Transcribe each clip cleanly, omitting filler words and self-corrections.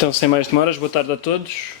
Então, sem mais demoras, boa tarde a todos.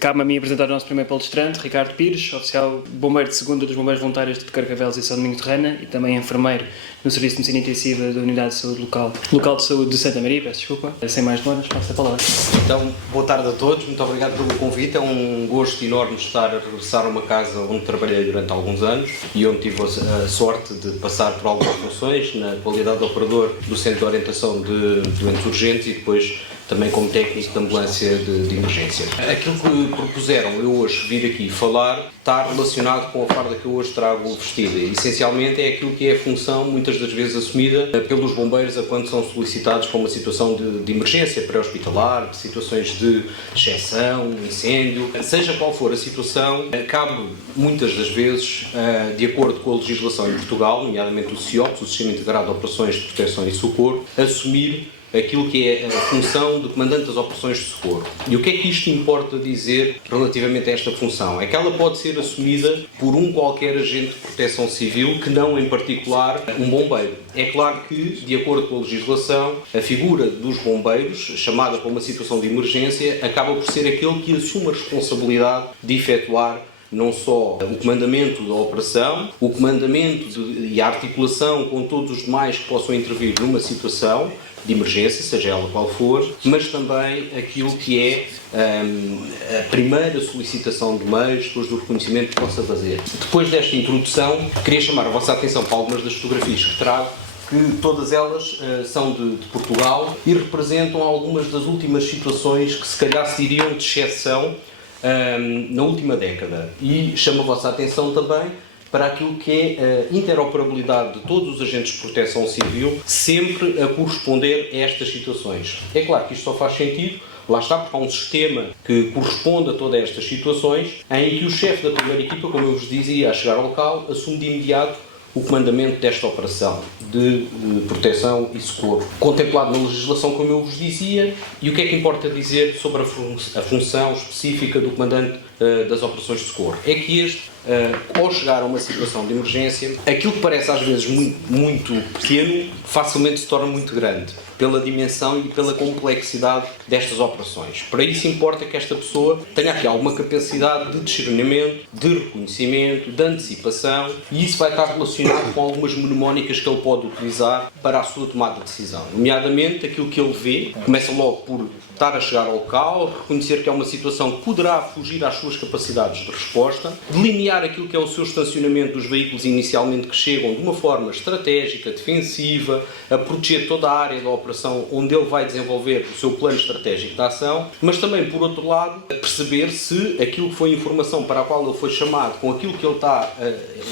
Cabe-me a mim apresentar o nosso primeiro palestrante, Ricardo Pires, oficial bombeiro de segunda dos Bombeiros Voluntários de Carcavelos e São Domingos de Rana e também enfermeiro no Serviço de Medicina Intensiva da Unidade de Saúde Local de Saúde de Santa Maria, peço desculpa. Sem mais demoras, passo a palavra. Então, boa tarde a todos, muito obrigado pelo convite. É um gosto enorme estar a regressar a uma casa onde trabalhei durante alguns anos e onde tive a sorte de passar por algumas funções na qualidade de operador do Centro de Orientação de Doentes Urgentes e depois também como técnico de ambulância de emergência. Aquilo que propuseram eu hoje vir aqui falar está relacionado com a farda que eu hoje trago vestida. Essencialmente é aquilo que é a função, muitas das vezes assumida pelos bombeiros a quando são solicitados para uma situação de emergência pré-hospitalar, de situações de exceção, incêndio, seja qual for a situação, cabe muitas das vezes, de acordo com a legislação em Portugal, nomeadamente o SIOPS, o Sistema Integrado de Operações de Proteção e Socorro, assumir aquilo que é a função do comandante das operações de socorro. E o que é que isto importa dizer relativamente a esta função? É que ela pode ser assumida por um qualquer agente de proteção civil, que não, em particular, um bombeiro. É claro que, de acordo com a legislação, a figura dos bombeiros, chamada para uma situação de emergência, acaba por ser aquele que assume a responsabilidade de efetuar não só o comandamento da operação, o comandamento e a articulação com todos os demais que possam intervir numa situação de emergência, seja ela qual for, mas também aquilo que é a primeira solicitação de meios, depois do reconhecimento que possa fazer. Depois desta introdução, queria chamar a vossa atenção para algumas das fotografias que trago, que todas elas são de Portugal e representam algumas das últimas situações que se calhar se diriam de exceção na última década. E chamo a vossa atenção também para aquilo que é a interoperabilidade de todos os agentes de proteção civil, sempre a corresponder a estas situações. É claro que isto só faz sentido, lá está, porque há um sistema que corresponde a todas estas situações, em que o chefe da primeira equipa, como eu vos dizia, a chegar ao local, assume de imediato o comandamento desta operação de proteção e socorro, contemplado na legislação, como eu vos dizia. E o que é que importa dizer sobre a função específica do comandante das operações de socorro? É que este, ao chegar a uma situação de emergência, aquilo que parece às vezes muito pequeno, facilmente se torna muito grande, pela dimensão e pela complexidade destas operações. Para isso importa que esta pessoa tenha aqui alguma capacidade de discernimento, de reconhecimento, de antecipação, e isso vai estar relacionado com algumas mnemónicas que ele pode utilizar para a sua tomada de decisão. Nomeadamente, aquilo que ele vê, começa logo por estar a chegar ao local, reconhecer que é uma situação que poderá fugir às suas capacidades de resposta, delinear aquilo que é o seu estacionamento dos veículos inicialmente que chegam de uma forma estratégica, defensiva, a proteger toda a área da operação onde ele vai desenvolver o seu plano estratégico de ação, mas também, por outro lado, perceber se aquilo que foi a informação para a qual ele foi chamado, com aquilo que ele está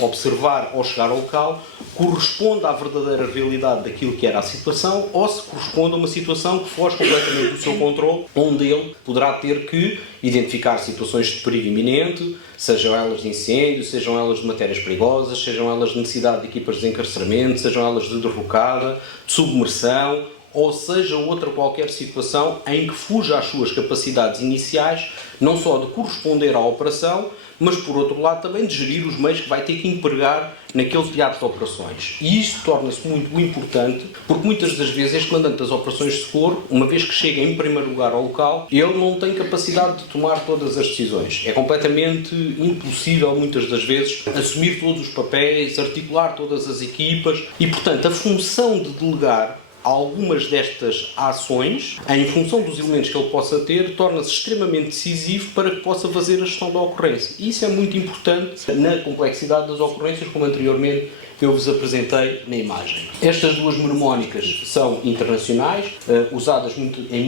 a observar ao chegar ao local, corresponde à verdadeira realidade daquilo que era a situação, ou se corresponde a uma situação que foge completamente do seu controle, onde ele poderá ter que identificar situações de perigo iminente, sejam elas de incêndio, sejam elas de matérias perigosas, sejam elas de necessidade de equipas de encarceramento, sejam elas de derrocada, de submersão, ou seja outra qualquer situação em que fuja às suas capacidades iniciais, não só de corresponder à operação, mas por outro lado também de gerir os meios que vai ter que empregar naquele teatro de operações. E isto torna-se muito importante, porque muitas das vezes este comandante das operações de socorro, uma vez que chega em primeiro lugar ao local, ele não tem capacidade de tomar todas as decisões. É completamente impossível, muitas das vezes, assumir todos os papéis, articular todas as equipas e, portanto, a função de delegar algumas destas ações, em função dos elementos que ele possa ter, torna-se extremamente decisivo para que possa fazer a gestão da ocorrência. E isso é muito importante na complexidade das ocorrências, como anteriormente eu vos apresentei na imagem. Estas duas mnemónicas são internacionais, usadas em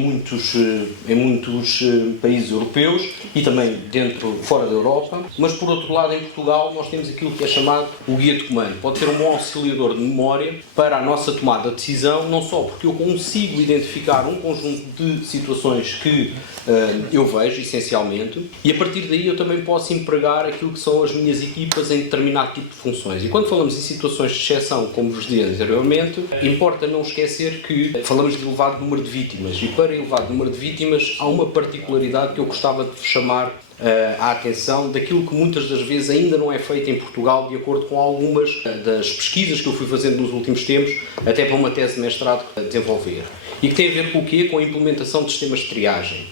muitos países europeus e também fora da Europa, mas por outro lado em Portugal nós temos aquilo que é chamado o guia de comando. Pode ser um bom auxiliador de memória para a nossa tomada de decisão, não só porque eu consigo identificar um conjunto de situações que eu vejo essencialmente, e a partir daí eu também posso empregar aquilo que são as minhas equipas em determinado tipo de funções. E quando falamos em situações de exceção, como vos disse anteriormente, importa não esquecer que falamos de elevado número de vítimas, e para elevado número de vítimas há uma particularidade que eu gostava de chamar a atenção daquilo que muitas das vezes ainda não é feito em Portugal, de acordo com algumas das pesquisas que eu fui fazendo nos últimos tempos, até para uma tese de mestrado a desenvolver. e que tem a ver com o quê? Com a implementação de sistemas de triagem.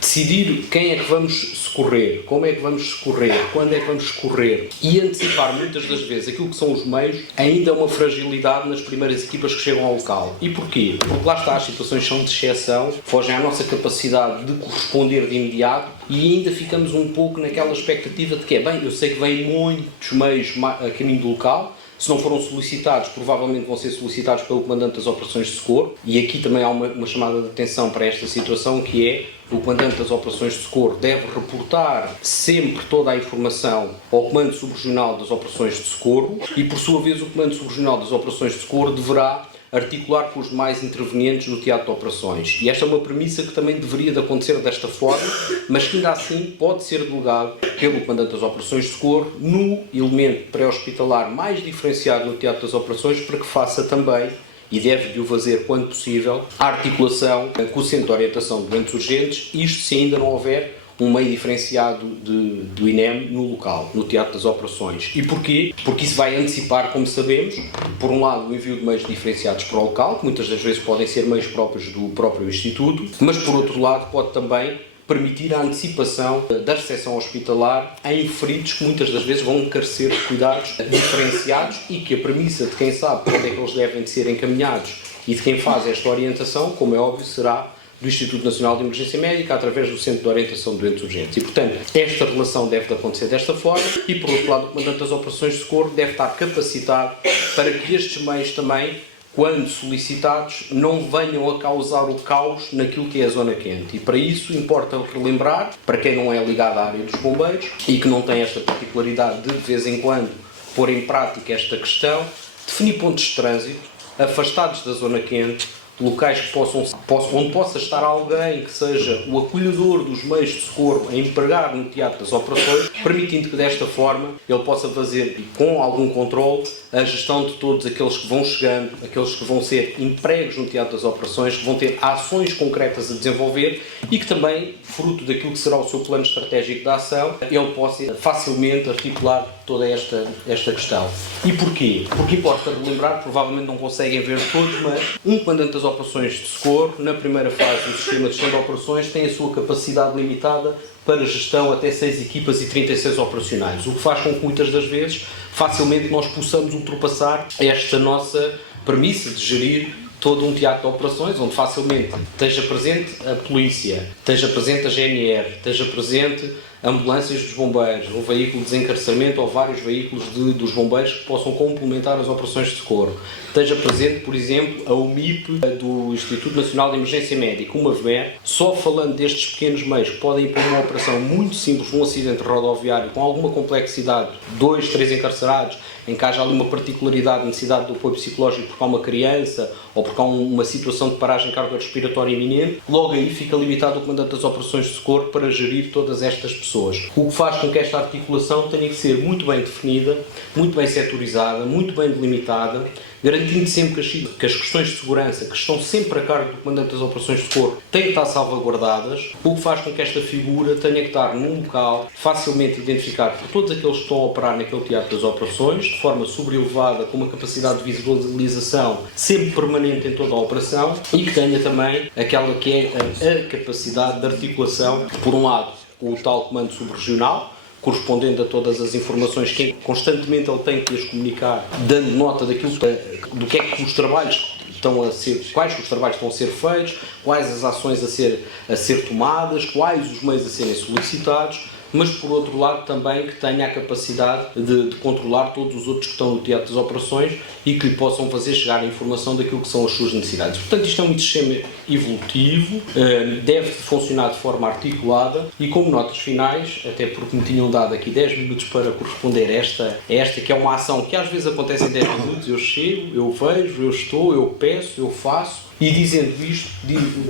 Decidir quem é que vamos socorrer, como é que vamos socorrer, quando é que vamos socorrer e antecipar muitas das vezes aquilo que são os meios, ainda é uma fragilidade nas primeiras equipas que chegam ao local. E porquê? Porque lá está, as situações são de exceção, fogem à nossa capacidade de corresponder de imediato e ainda ficamos um pouco naquela expectativa de que eu sei que vêm muitos meios a caminho do local. Se não foram solicitados, provavelmente vão ser solicitados pelo Comandante das Operações de Socorro. E aqui também há uma chamada de atenção para esta situação, que é o Comandante das Operações de Socorro deve reportar sempre toda a informação ao Comando Subregional das Operações de Socorro e, por sua vez, o Comando Subregional das Operações de Socorro deverá articular com os demais intervenientes no teatro de operações. E esta é uma premissa que também deveria de acontecer desta forma, mas que ainda assim pode ser delegado pelo Comandante das Operações de Socorro no elemento pré-hospitalar mais diferenciado no teatro das operações, para que faça também, e deve de o fazer quando possível, a articulação com o Centro de Orientação de Doentes Urgentes, isto se ainda não houver um meio diferenciado do INEM no local, no teatro das operações. E porquê? Porque isso vai antecipar, como sabemos, por um lado o envio de meios diferenciados para o local, que muitas das vezes podem ser meios próprios do próprio Instituto, mas por outro lado pode também permitir a antecipação da recepção hospitalar em feridos que muitas das vezes vão carecer de cuidados diferenciados e que a premissa de quem sabe onde é que eles devem ser encaminhados e de quem faz esta orientação, como é óbvio, será do Instituto Nacional de Emergência Médica através do Centro de Orientação de Doentes Urgentes. E, portanto, esta relação deve acontecer desta forma e, por outro lado, o Comandante das Operações de Socorro deve estar capacitado para que estes meios também, quando solicitados, não venham a causar o caos naquilo que é a zona quente. E para isso importa relembrar, para quem não é ligado à área dos bombeiros e que não tem esta particularidade de vez em quando pôr em prática esta questão, definir pontos de trânsito afastados da zona quente, locais que onde possa estar alguém que seja o acolhedor dos meios de socorro a empregar no teatro das operações, permitindo que desta forma ele possa fazer, com algum controle, a gestão de todos aqueles que vão chegando, aqueles que vão ser empregos no teatro das operações, que vão ter ações concretas a desenvolver e que também, fruto daquilo que será o seu plano estratégico de ação, ele possa facilmente articular toda esta questão. E porquê? Porque importa relembrar, provavelmente não conseguem ver todos, mas um comandante das operações de socorro, na primeira fase do sistema de gestão de operações, tem a sua capacidade limitada para gestão até 6 equipas e 36 operacionais, o que faz com que muitas das vezes facilmente nós possamos ultrapassar esta nossa premissa de gerir todo um teatro de operações, onde facilmente esteja presente a polícia, esteja presente a GNR, esteja presente ambulâncias dos bombeiros, ou veículo de desencarceramento, ou vários veículos dos bombeiros que possam complementar as operações de socorro. Esteja presente, por exemplo, a UMIP do Instituto Nacional de Emergência Médica, uma VER, só falando destes pequenos meios que podem ir para uma operação muito simples, um acidente rodoviário com alguma complexidade, 2, 3 encarcerados, em que haja ali uma particularidade, necessidade de apoio psicológico porque há uma criança ou porque há uma situação de paragem cardiorrespiratória iminente, logo aí fica limitado o comandante das operações de socorro para gerir todas estas pessoas. O que faz com que esta articulação tenha que ser muito bem definida, muito bem setorizada, muito bem delimitada, garantindo sempre que as questões de segurança, que estão sempre a cargo do comandante das operações de socorro, têm que estar salvaguardadas, o que faz com que esta figura tenha que estar num local facilmente identificado por todos aqueles que estão a operar naquele teatro das operações, de forma sobrelevada, com uma capacidade de visualização sempre permanente em toda a operação e que tenha também aquela que é a capacidade de articulação, por um lado, com o tal comando subregional, correspondendo a todas as informações que constantemente ele tem que lhes comunicar, dando nota do que é que os trabalhos estão a ser, quais os trabalhos estão a ser feitos, quais as ações a ser tomadas, quais os meios a serem solicitados, mas por outro lado também que tenha a capacidade de controlar todos os outros que estão no teatro das operações e que lhe possam fazer chegar a informação daquilo que são as suas necessidades. Portanto, isto é um sistema evolutivo, deve funcionar de forma articulada e como notas finais, até porque me tinham dado aqui 10 minutos para corresponder a esta que é uma ação que às vezes acontece em 10 minutos, eu chego, eu vejo, eu estou, eu peço, eu faço. E dizendo isto,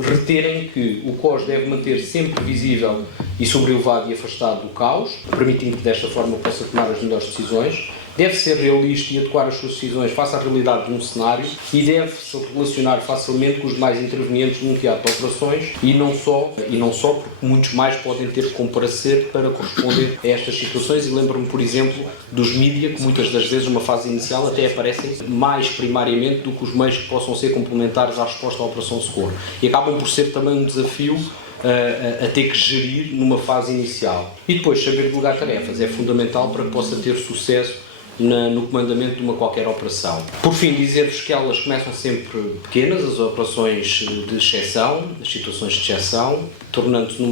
reterem que o COS deve manter sempre visível e sobrelevado e afastado do caos, permitindo que desta forma possa tomar as melhores decisões, deve ser realista e adequar as suas decisões face à realidade de um cenário e deve-se relacionar facilmente com os demais intervenientes num teatro de operações e não só porque muitos mais podem ter que comparecer para corresponder a estas situações. E lembro-me, por exemplo, dos mídia, que muitas das vezes numa fase inicial até aparecem mais primariamente do que os meios que possam ser complementares à resposta à operação de socorro. E acabam por ser também um desafio a ter que gerir numa fase inicial. E depois saber delegar tarefas é fundamental para que possa ter sucesso no comandamento de uma qualquer operação. Por fim, dizer-vos que elas começam sempre pequenas, as operações de exceção, as situações de exceção, tornando-se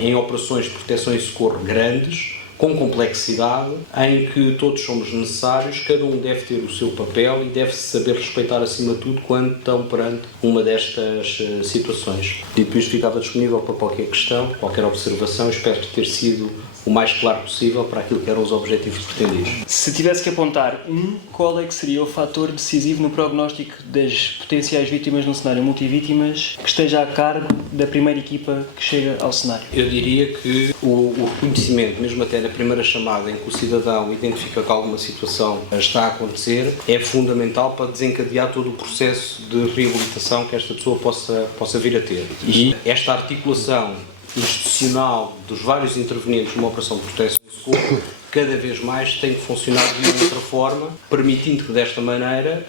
em operações de proteção e socorro grandes, com complexidade, em que todos somos necessários, cada um deve ter o seu papel e deve-se saber respeitar acima de tudo quando estão perante uma destas situações. Dito isto, ficava disponível para qualquer questão, qualquer observação. Espero ter sido o mais claro possível para aquilo que eram os objetivos pretendidos. Se tivesse que apontar qual é que seria o fator decisivo no prognóstico das potenciais vítimas num cenário multivítimas que esteja a cargo da primeira equipa que chega ao cenário? Eu diria que o reconhecimento, mesmo até na primeira chamada em que o cidadão identifica que alguma situação está a acontecer, é fundamental para desencadear todo o processo de reabilitação que esta pessoa possa vir a ter. E esta articulação institucional dos vários intervenientes numa operação de proteção e socorro cada vez mais tem que funcionar de uma outra forma, permitindo que desta maneira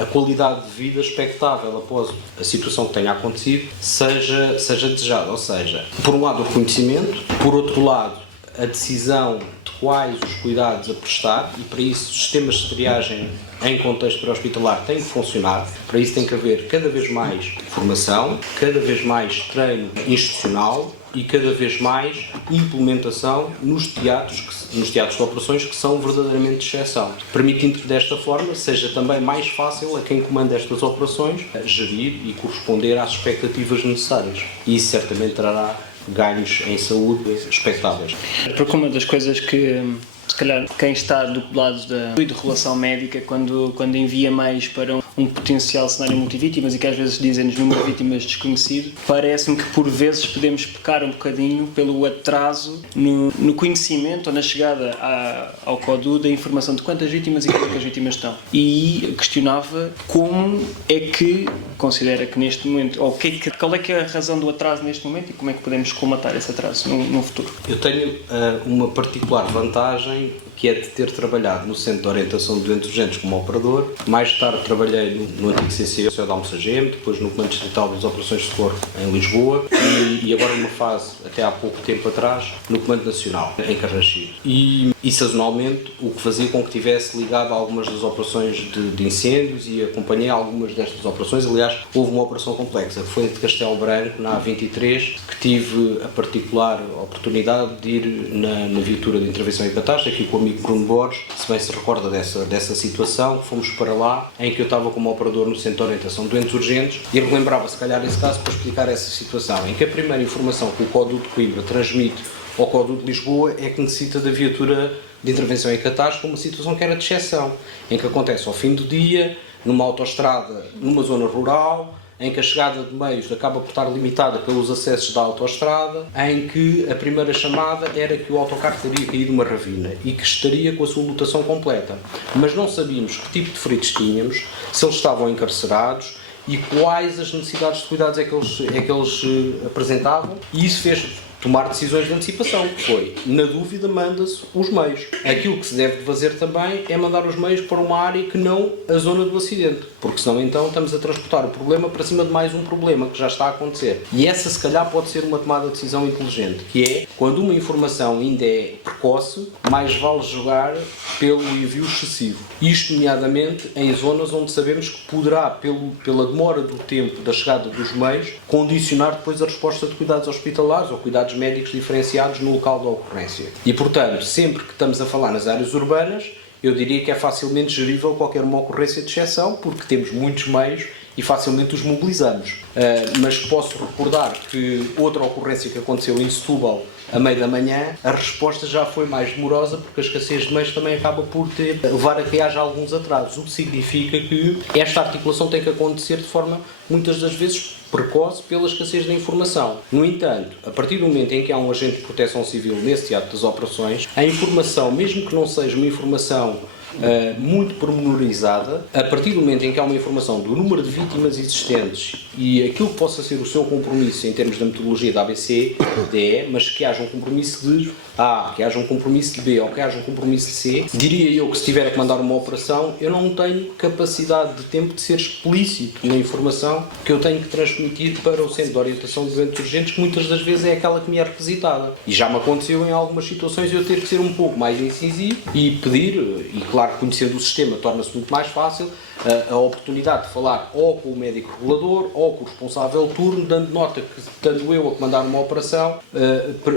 a qualidade de vida expectável após a situação que tenha acontecido seja desejada. Ou seja, por um lado o reconhecimento, por outro lado a decisão de quais os cuidados a prestar, e para isso sistemas de triagem em contexto pré-hospitalar têm que funcionar. Para isso tem que haver cada vez mais formação, cada vez mais treino institucional e cada vez mais implementação nos teatros de operações que são verdadeiramente de exceção, permitindo que desta forma seja também mais fácil a quem comanda estas operações gerir e corresponder às expectativas necessárias. E isso certamente trará ganhos em saúde expectáveis. Porque uma das coisas que, se calhar, quem está do lado da relação médica, quando envia mais para um potencial cenário multivítimas e que às vezes dizem-nos número de vítimas desconhecido, parece-me que por vezes podemos pecar um bocadinho pelo atraso no conhecimento ou na chegada ao CODU da informação de quantas vítimas e como é que as vítimas estão. E questionava como é que considera que neste momento, ou qual é que é a razão do atraso neste momento e como é que podemos colmatar esse atraso no futuro. Eu tenho uma particular vantagem, que é de ter trabalhado no Centro de Orientação de Doentes Urgentes como operador. Mais tarde trabalhei no antigo CCO, da AlmoçaGM, depois no Comando Distrital das Operações de Socorro em Lisboa e agora numa fase, até há pouco tempo atrás, no Comando Nacional, em Carrasquilho. E sazonalmente, o que fazia com que estivesse ligado a algumas das operações de incêndios e acompanhei algumas destas operações. Aliás, houve uma operação complexa, que foi a de Castelo Branco, na A23, que tive a particular oportunidade de ir na viatura de intervenção em catástrofe, aqui com o amigo Bruno Borges, se bem se recorda dessa situação, fomos para lá, em que eu estava como operador no Centro de Orientação de Doentes Urgentes, e ele lembrava, se calhar, esse caso para explicar essa situação, em que a primeira informação que o CODU de Coimbra transmite ao CODU de Lisboa é que necessita da viatura de intervenção em catástrofe, uma situação que era de exceção, em que acontece ao fim do dia, numa autoestrada, numa zona rural, em que a chegada de meios acaba por estar limitada pelos acessos da autoestrada, em que a primeira chamada era que o autocarro teria caído uma ravina e que estaria com a sua lotação completa. Mas não sabíamos que tipo de feridos tínhamos, se eles estavam encarcerados e quais as necessidades de cuidados é que eles apresentavam, e isso fez tomar decisões de antecipação, que foi, na dúvida, manda-se os meios. Aquilo que se deve fazer também é mandar os meios para uma área que não a zona do acidente, porque senão então estamos a transportar o problema para cima de mais um problema que já está a acontecer. E essa se calhar pode ser uma tomada de decisão inteligente, que é, quando uma informação ainda é precoce, mais vale jogar pelo envio excessivo. Isto, nomeadamente, em zonas onde sabemos que poderá, pela demora do tempo da chegada dos meios, condicionar depois a resposta de cuidados hospitalares ou cuidados médicos diferenciados no local da ocorrência. E, portanto, sempre que estamos a falar nas áreas urbanas, eu diria que é facilmente gerível qualquer uma ocorrência de exceção, porque temos muitos meios e facilmente os mobilizamos. Mas posso recordar que outra ocorrência que aconteceu em Setúbal, a meio da manhã, a resposta já foi mais demorosa, porque a escassez de meios também acaba por levar a que haja alguns atrasos, o que significa que esta articulação tem que acontecer de forma, muitas das vezes, precoce pela escassez da informação. No entanto, a partir do momento em que há um agente de proteção civil nesse teatro das operações, a informação, mesmo que não seja uma informação muito pormenorizada. A partir do momento em que há uma informação do número de vítimas existentes e aquilo que possa ser o seu compromisso em termos da metodologia da ABC, DE, mas que haja um compromisso de A, que haja um compromisso de B ou que haja um compromisso de C, diria eu que se tiver a comandar uma operação, eu não tenho capacidade de tempo de ser explícito na informação que eu tenho que transmitir para o Centro de Orientação de Eventos Urgentes, que muitas das vezes é aquela que me é requisitada. E já me aconteceu em algumas situações eu ter que ser um pouco mais incisivo e pedir, e claro, conhecendo o sistema torna-se muito mais fácil, a oportunidade de falar ou com o médico regulador ou com o responsável turno, dando nota que, estando eu a comandar uma operação,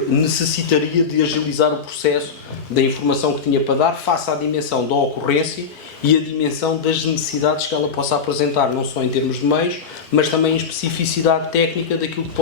necessitaria de agilizar o processo da informação que tinha para dar face à dimensão da ocorrência e a dimensão das necessidades que ela possa apresentar, não só em termos de meios, mas também em especificidade técnica daquilo que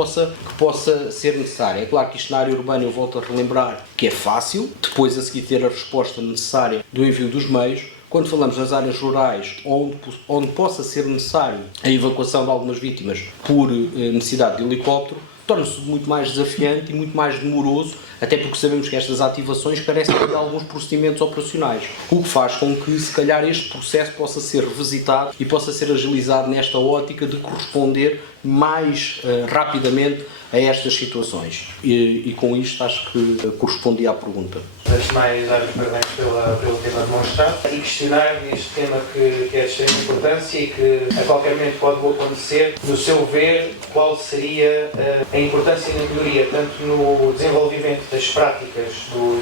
possa ser necessário. É claro que isto na área urbana, eu volto a relembrar, que é fácil, depois a seguir ter a resposta necessária do envio dos meios. Quando falamos das áreas rurais, onde possa ser necessário a evacuação de algumas vítimas por necessidade de helicóptero, torna-se muito mais desafiante e muito mais demoroso, até porque sabemos que estas ativações carecem de alguns procedimentos operacionais, o que faz com que, se calhar, este processo possa ser revisitado e possa ser agilizado nesta ótica de corresponder mais rapidamente a estas situações. E com isto acho que correspondi à pergunta. Antes de mais, dar os parabéns pelo tema demonstrado e questionar este tema que é de extrema importância e que a qualquer momento pode acontecer. No seu ver, qual seria a importância e a melhoria, tanto no desenvolvimento das práticas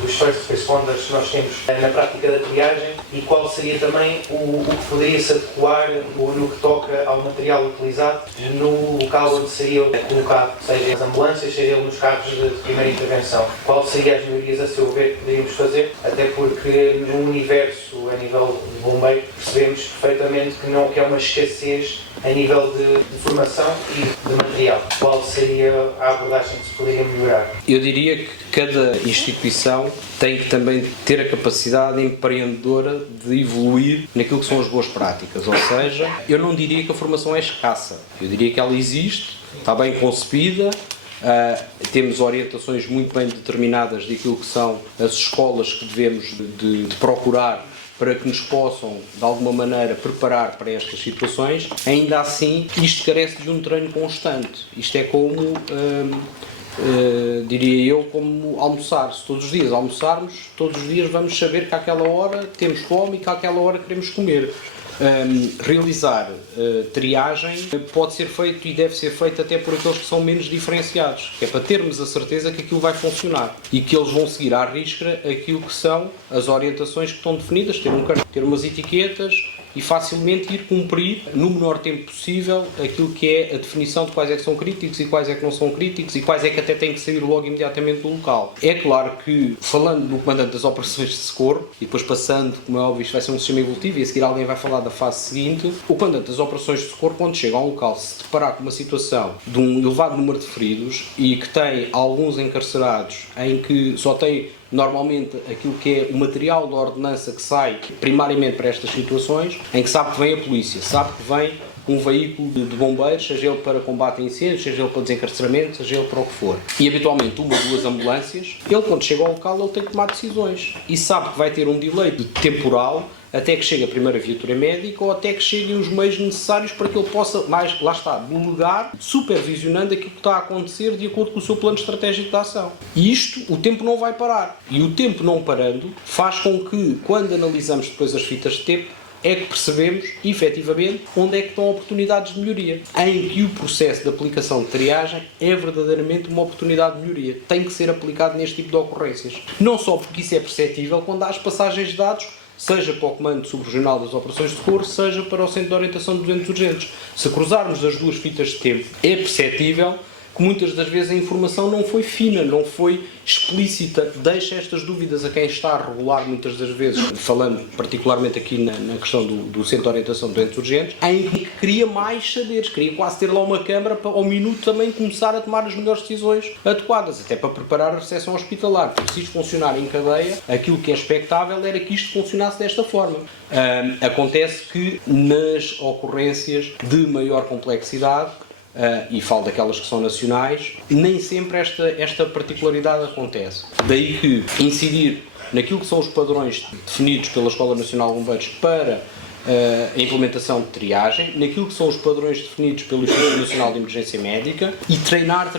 dos First Responders que nós temos na prática da triagem, e qual seria também o que poderia se adequar no que toca ao material utilizado no local onde seria colocado, seja nas ambulâncias, seja nos carros de primeira intervenção. Qual seriam as melhorias, a seu ver, que poderíamos fazer, até porque no universo, a nível de bombeiro, percebemos perfeitamente que é uma escassez a nível de formação e de material. Qual seria a abordagem que se poderia melhorar? Eu diria que cada instituição tem que também ter a capacidade empreendedora de evoluir naquilo que são as boas práticas, ou seja, eu não diria que a formação é escassa, eu diria que ela existe, está bem concebida. Temos orientações muito bem determinadas daquilo que são as escolas que devemos de procurar para que nos possam, de alguma maneira, preparar para estas situações. Ainda assim, isto carece de um treino constante. Isto é como, diria eu, como almoçar. Se todos os dias almoçarmos, todos os dias vamos saber que àquela hora temos fome e que àquela hora queremos comer. Realizar triagem pode ser feito e deve ser feito até por aqueles que são menos diferenciados, que é para termos a certeza que aquilo vai funcionar e que eles vão seguir à risca aquilo que são as orientações que estão definidas, ter umas etiquetas e facilmente ir cumprir no menor tempo possível aquilo que é a definição de quais é que são críticos e quais é que não são críticos e quais é que até têm que sair logo imediatamente do local. É claro que, falando no comandante das operações de socorro e depois passando, como é óbvio, isto vai ser um sistema evolutivo e a seguir alguém vai falar da fase seguinte, o comandante das operações de socorro, quando chega a um local, se deparar com uma situação de um elevado número de feridos e que tem alguns encarcerados em que só tem normalmente aquilo que é o material da ordenança que sai primariamente para estas situações, em que sabe que vem a polícia, sabe que vem um veículo de bombeiros, seja ele para combate a incêndios, seja ele para desencarceramento, seja ele para o que for. E habitualmente uma ou duas ambulâncias, ele quando chega ao local ele tem que tomar decisões e sabe que vai ter um delay temporal até que chegue a primeira viatura médica ou até que cheguem os meios necessários para que ele possa, mais, lá está, delegar, supervisionando aquilo que está a acontecer de acordo com o seu plano estratégico de ação. E isto, o tempo não vai parar. E o tempo não parando faz com que, quando analisamos depois as fitas de tempo, é que percebemos, efetivamente, onde é que estão oportunidades de melhoria. Em que o processo de aplicação de triagem é verdadeiramente uma oportunidade de melhoria. Tem que ser aplicado neste tipo de ocorrências. Não só porque isso é perceptível quando há as passagens de dados, seja para o Comando Subregional das Operações de Socorro, seja para o Centro de Orientação de Eventos Urgentes. Se cruzarmos as duas fitas de tempo, é perceptível que muitas das vezes a informação não foi fina, não foi explícita, deixa estas dúvidas a quem está a regular, muitas das vezes, falando particularmente aqui na questão do Centro de Orientação de Eventos Urgentes, em que queria mais saberes, queria quase ter lá uma câmara para ao minuto também começar a tomar as melhores decisões adequadas, até para preparar a recepção hospitalar, porque se isto funcionar em cadeia, aquilo que é expectável era que isto funcionasse desta forma. Acontece que nas ocorrências de maior complexidade, e falo daquelas que são nacionais, nem sempre esta particularidade acontece. Daí que incidir naquilo que são os padrões definidos pela Escola Nacional de Bombeiros para a implementação de triagem, naquilo que são os padrões definidos pelo Instituto Nacional de Emergência Médica e treinar.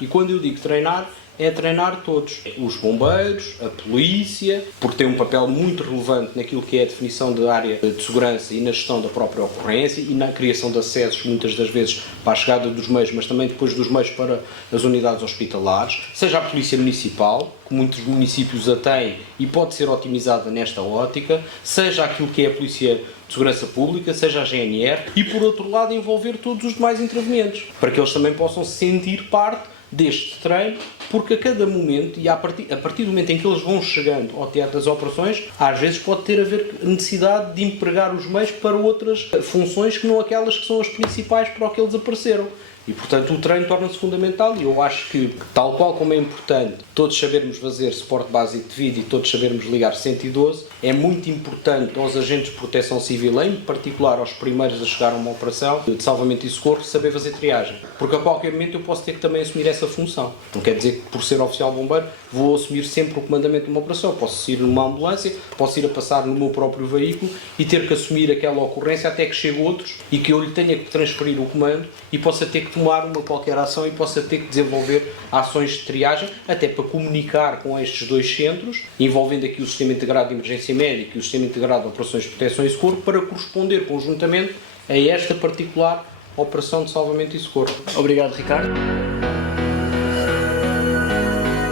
E quando eu digo treinar, é treinar todos, os bombeiros, a polícia, porque tem um papel muito relevante naquilo que é a definição da área de segurança e na gestão da própria ocorrência e na criação de acessos, muitas das vezes para a chegada dos meios, mas também depois dos meios para as unidades hospitalares, seja a polícia municipal, que muitos municípios a têm e pode ser otimizada nesta ótica, seja aquilo que é a polícia de segurança pública, seja a GNR, e por outro lado envolver todos os demais intervenientes, para que eles também possam sentir parte deste treino, porque a cada momento e a partir do momento em que eles vão chegando ao teatro das operações, às vezes pode ter a ver necessidade de empregar os meios para outras funções que não aquelas que são as principais para o que eles apareceram. E, portanto, o treino torna-se fundamental e eu acho que, tal qual como é importante todos sabermos fazer suporte básico de vida e todos sabermos ligar 112, é muito importante aos agentes de proteção civil, em particular aos primeiros a chegar a uma operação de salvamento e socorro, saber fazer triagem. Porque a qualquer momento eu posso ter que também assumir essa função. Não quer dizer que, por ser oficial bombeiro, vou assumir sempre o comandamento de uma operação. Posso ir numa ambulância, posso ir a passar no meu próprio veículo e ter que assumir aquela ocorrência até que chegue outros e que eu lhe tenha que transferir o comando e possa ter que tomar uma qualquer ação e possa ter que desenvolver ações de triagem, até para comunicar com estes dois centros, envolvendo aqui o Sistema Integrado de Emergência Médica e o Sistema Integrado de Operações de Proteção e Socorro, para corresponder conjuntamente a esta particular operação de salvamento e socorro. Obrigado, Ricardo.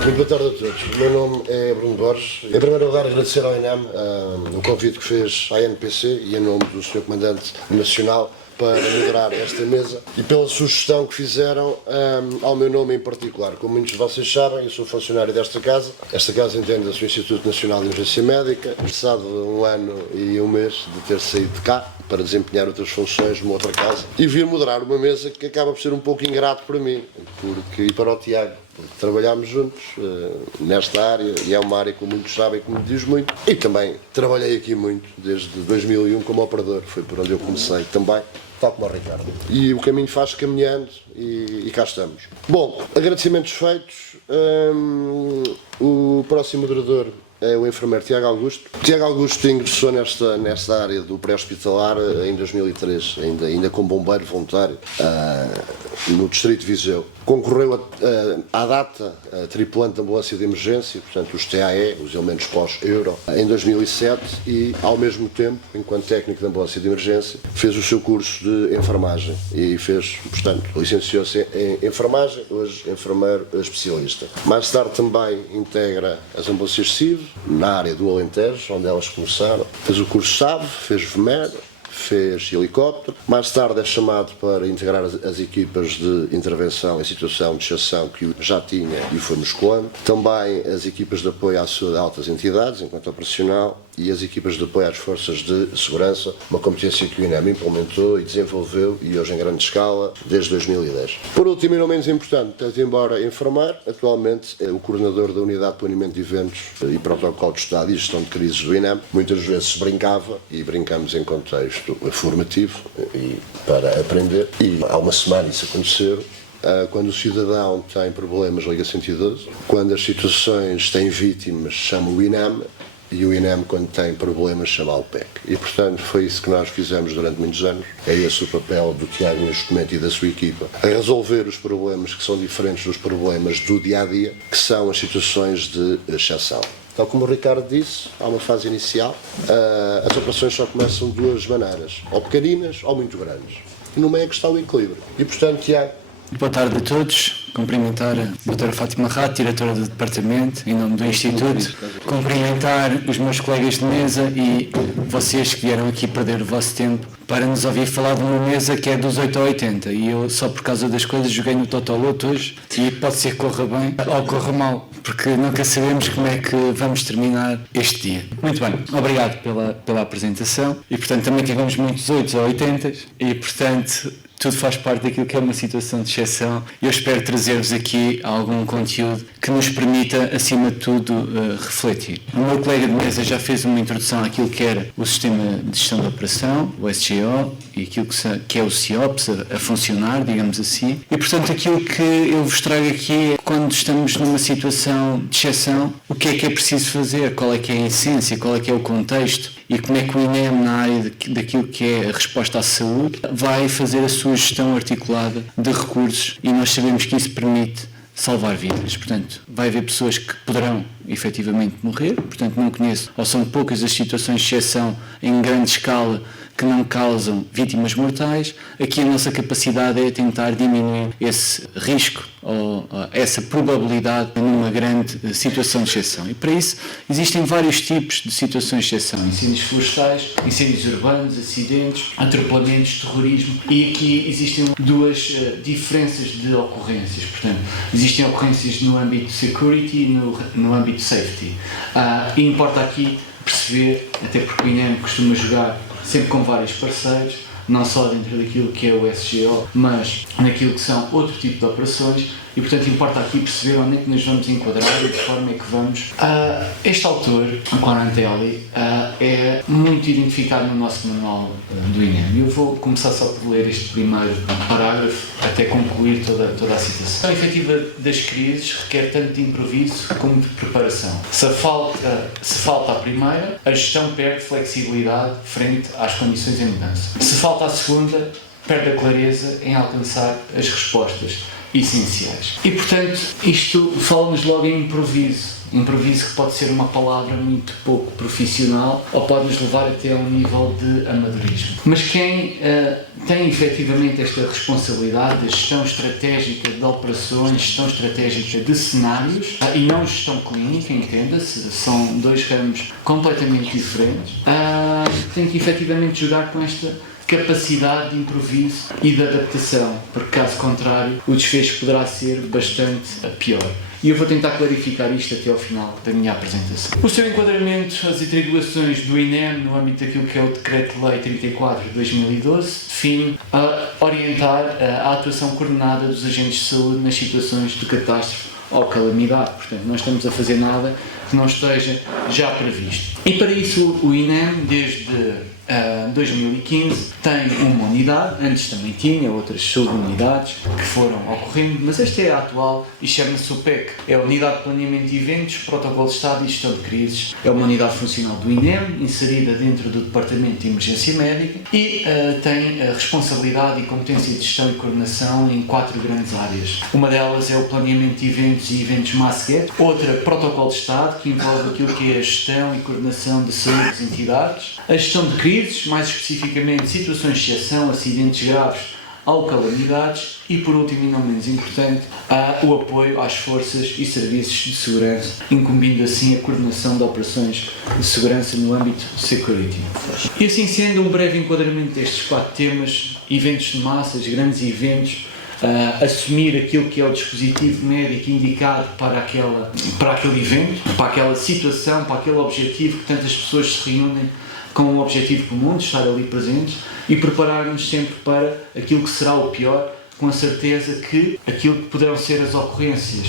Muito boa tarde a todos. O meu nome é Bruno Borges. Em primeiro lugar, agradecer ao INEM o convite que fez à NPC e em nome do Sr. Comandante Nacional para moderar esta mesa e pela sugestão que fizeram ao meu nome em particular. Como muitos de vocês sabem, eu sou funcionário desta casa. Esta casa entende-se o Instituto Nacional de Emergência Médica. Passado 1 ano e 1 mês de ter saído de cá para desempenhar outras funções numa outra casa e vir moderar uma mesa que acaba por ser um pouco ingrato para mim e para o Tiago. Porque trabalhámos juntos nesta área e é uma área que muitos sabem que me diz muito. E também trabalhei aqui muito, desde 2001 como operador, foi por onde eu comecei também, tal como o Ricardo. E o caminho faz caminhando e cá estamos. Bom, agradecimentos feitos. O próximo moderador é o enfermeiro Tiago Augusto. Tiago Augusto ingressou nesta área do pré-hospitalar em 2003, ainda como bombeiro voluntário, no Distrito de Viseu. Concorreu à data tripulante de ambulância de emergência, portanto os TAE, os elementos pós-Euro, em 2007 e, ao mesmo tempo, enquanto técnico de ambulância de emergência, fez o seu curso de enfermagem e portanto, licenciou-se em enfermagem, hoje enfermeiro especialista. Mais tarde também integra as ambulâncias CIV, na área do Alentejo, onde elas começaram. Fez o curso SAV, fez VMED, fez helicóptero. Mais tarde é chamado para integrar as equipas de intervenção em situação de exceção que já tinha e foi musculando. Também as equipas de apoio à saúde de altas entidades, enquanto operacional, e as equipas de apoio às forças de segurança, uma competência que o INEM implementou e desenvolveu e hoje em grande escala desde 2010. Por último e não menos importante, tanto embora enfermeiro, atualmente é o coordenador da Unidade de Planeamento de Eventos e Protocolo de Estado e Gestão de Crises do INEM. Muitas vezes brincava e brincamos em contexto formativo e para aprender. E há uma semana isso aconteceu. Quando o cidadão tem problemas, liga 112. Quando as situações têm vítimas, chama o INEM. E o INEM, quando tem problemas, chama o PEC. E, portanto, foi isso que nós fizemos durante muitos anos. É esse o papel do Tiago neste momento e da sua equipa. A resolver os problemas que são diferentes dos problemas do dia-a-dia, que são as situações de exceção. Tal como o Ricardo disse, há uma fase inicial. As operações só começam de duas maneiras. Ou pequeninas ou muito grandes. E no meio é que está o equilíbrio. E, portanto, Tiago... Boa tarde a todos. Cumprimentar a doutora Fátima Rato, diretora do departamento, em nome do Instituto. Cumprimentar os meus colegas de mesa e vocês que vieram aqui perder o vosso tempo para nos ouvir falar de uma mesa que é dos 8 a 80. E eu, só por causa das coisas, joguei no Totoloto hoje e pode ser que corra bem ou corra mal, porque nunca sabemos como é que vamos terminar este dia. Muito bem, obrigado pela apresentação. E, portanto, também tivemos muitos 8 a 80 e, portanto... tudo faz parte daquilo que é uma situação de exceção. Eu espero trazer-vos aqui algum conteúdo que nos permita, acima de tudo, refletir. O meu colega de mesa já fez uma introdução àquilo que era o sistema de gestão de operação, o SGO, e aquilo que é o CIOPS a funcionar, digamos assim. E, portanto, aquilo que eu vos trago aqui é, quando estamos numa situação de exceção, o que é preciso fazer, qual é que é a essência, qual é que é o contexto e como é que o INEM, na área daquilo que é a resposta à saúde, vai fazer a sua gestão articulada de recursos, e nós sabemos que isso permite salvar vidas. Portanto, vai haver pessoas que poderão efetivamente morrer, portanto não conheço, ou são poucas as situações de exceção em grande escala que não causam vítimas mortais. Aqui a nossa capacidade é tentar diminuir esse risco ou essa probabilidade numa grande situação de exceção. E para isso existem vários tipos de situações de exceção: incêndios florestais, incêndios urbanos, acidentes, atropelamentos, terrorismo. E aqui existem duas diferenças de ocorrências. Portanto, existem ocorrências no âmbito security e no âmbito safety. E importa aqui perceber, até porque o INEM costuma jogar sempre com vários parceiros, não só dentro daquilo que é o SGO, mas naquilo que são outro tipo de operações, e portanto importa aqui perceber onde é que nos vamos enquadrar e de forma é que vamos. Este autor, o Quarantelli, é muito identificado no nosso manual do INEM. Eu vou começar só por ler este primeiro parágrafo até concluir toda a citação. A efetiva das crises requer tanto de improviso como de preparação. Se falta a primeira, a gestão perde flexibilidade frente às condições em mudança. Se falta a segunda, perde a clareza em alcançar as respostas essenciais. E portanto, isto fala-nos logo em improviso. Improviso que pode ser uma palavra muito pouco profissional ou pode nos levar até a um nível de amadorismo. Mas quem tem efetivamente esta responsabilidade de gestão estratégica de operações, gestão estratégica de cenários, e não gestão clínica, entenda-se, são dois ramos completamente diferentes, tem que efetivamente jogar com esta capacidade de improviso e de adaptação, porque caso contrário o desfecho poderá ser bastante pior. E eu vou tentar clarificar isto até ao final da minha apresentação. O seu enquadramento, as atribuições do INEM no âmbito daquilo que é o Decreto-Lei 34 de 2012, define orientar a atuação coordenada dos agentes de saúde nas situações de catástrofe ou calamidade. Portanto, não estamos a fazer nada que não esteja já previsto. E para isso o INEM, desde 2015, tem uma unidade, antes também tinha outras subunidades que foram ocorrendo, mas esta é a atual e chama-se UPEC. É a Unidade de Planeamento de Eventos, Protocolo de Estado e Gestão de Crises. É uma unidade funcional do INEM, inserida dentro do Departamento de Emergência Médica, e tem a responsabilidade e competência de gestão e coordenação em 4 grandes áreas. Uma delas é o planeamento de eventos e eventos mass get, outra, Protocolo de Estado, que envolve aquilo que é a gestão e coordenação de saúde das entidades, a gestão de crises, mais especificamente situações de exceção, acidentes graves ou calamidades, e por último e não menos importante, o apoio às forças e serviços de segurança, incumbindo assim a coordenação de operações de segurança no âmbito security. E assim sendo, um breve enquadramento destes 4 temas: eventos de massas, grandes eventos, assumir aquilo que é o dispositivo médico indicado para aquele evento, para aquela situação, para aquele objetivo, que tantas pessoas se reúnem com um objetivo comum de estar ali presentes, e preparar-nos sempre para aquilo que será o pior, com a certeza que aquilo que poderão ser as ocorrências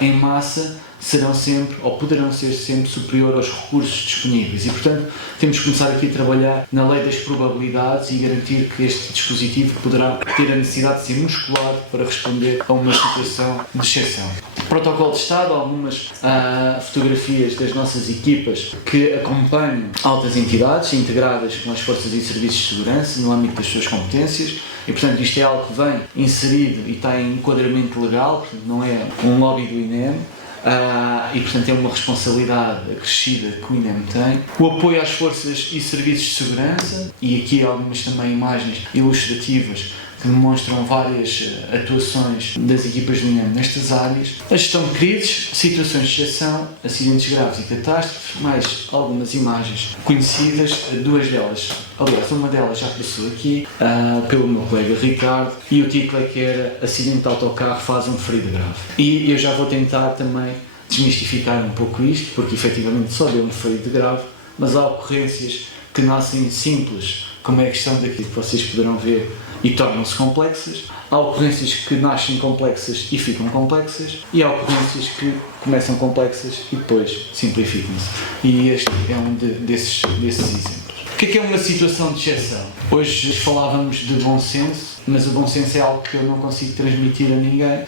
em massa serão sempre, ou poderão ser sempre, superior aos recursos disponíveis. E, portanto, temos que começar aqui a trabalhar na lei das probabilidades e garantir que este dispositivo poderá ter a necessidade de ser musculado para responder a uma situação de exceção. Protocolo de Estado, algumas fotografias das nossas equipas que acompanham altas entidades integradas com as forças e serviços de segurança no âmbito das suas competências. E, portanto, isto é algo que vem inserido e está em enquadramento legal, portanto, não é um lobby do INEM. E portanto é uma responsabilidade acrescida que o INEM tem. O apoio às forças e serviços de segurança, e aqui algumas também imagens ilustrativas que demonstram várias atuações das equipas do INEM nestas áreas. A gestão de crises, situações de exceção, acidentes graves e catástrofes, mais algumas imagens conhecidas, 2 delas, aliás uma delas já passou aqui pelo meu colega Ricardo, e o título é que era "Acidente de autocarro faz um ferido grave". E eu já vou tentar também desmistificar um pouco isto, porque efetivamente só deu um ferido grave, mas há ocorrências que nascem simples como é a questão daquilo que vocês poderão ver e tornam-se complexas. Há ocorrências que nascem complexas e ficam complexas, e há ocorrências que começam complexas e depois simplificam-se. E este é um desses exemplos. O que é uma situação de exceção? Hoje falávamos de bom senso, mas o bom senso é algo que eu não consigo transmitir a ninguém,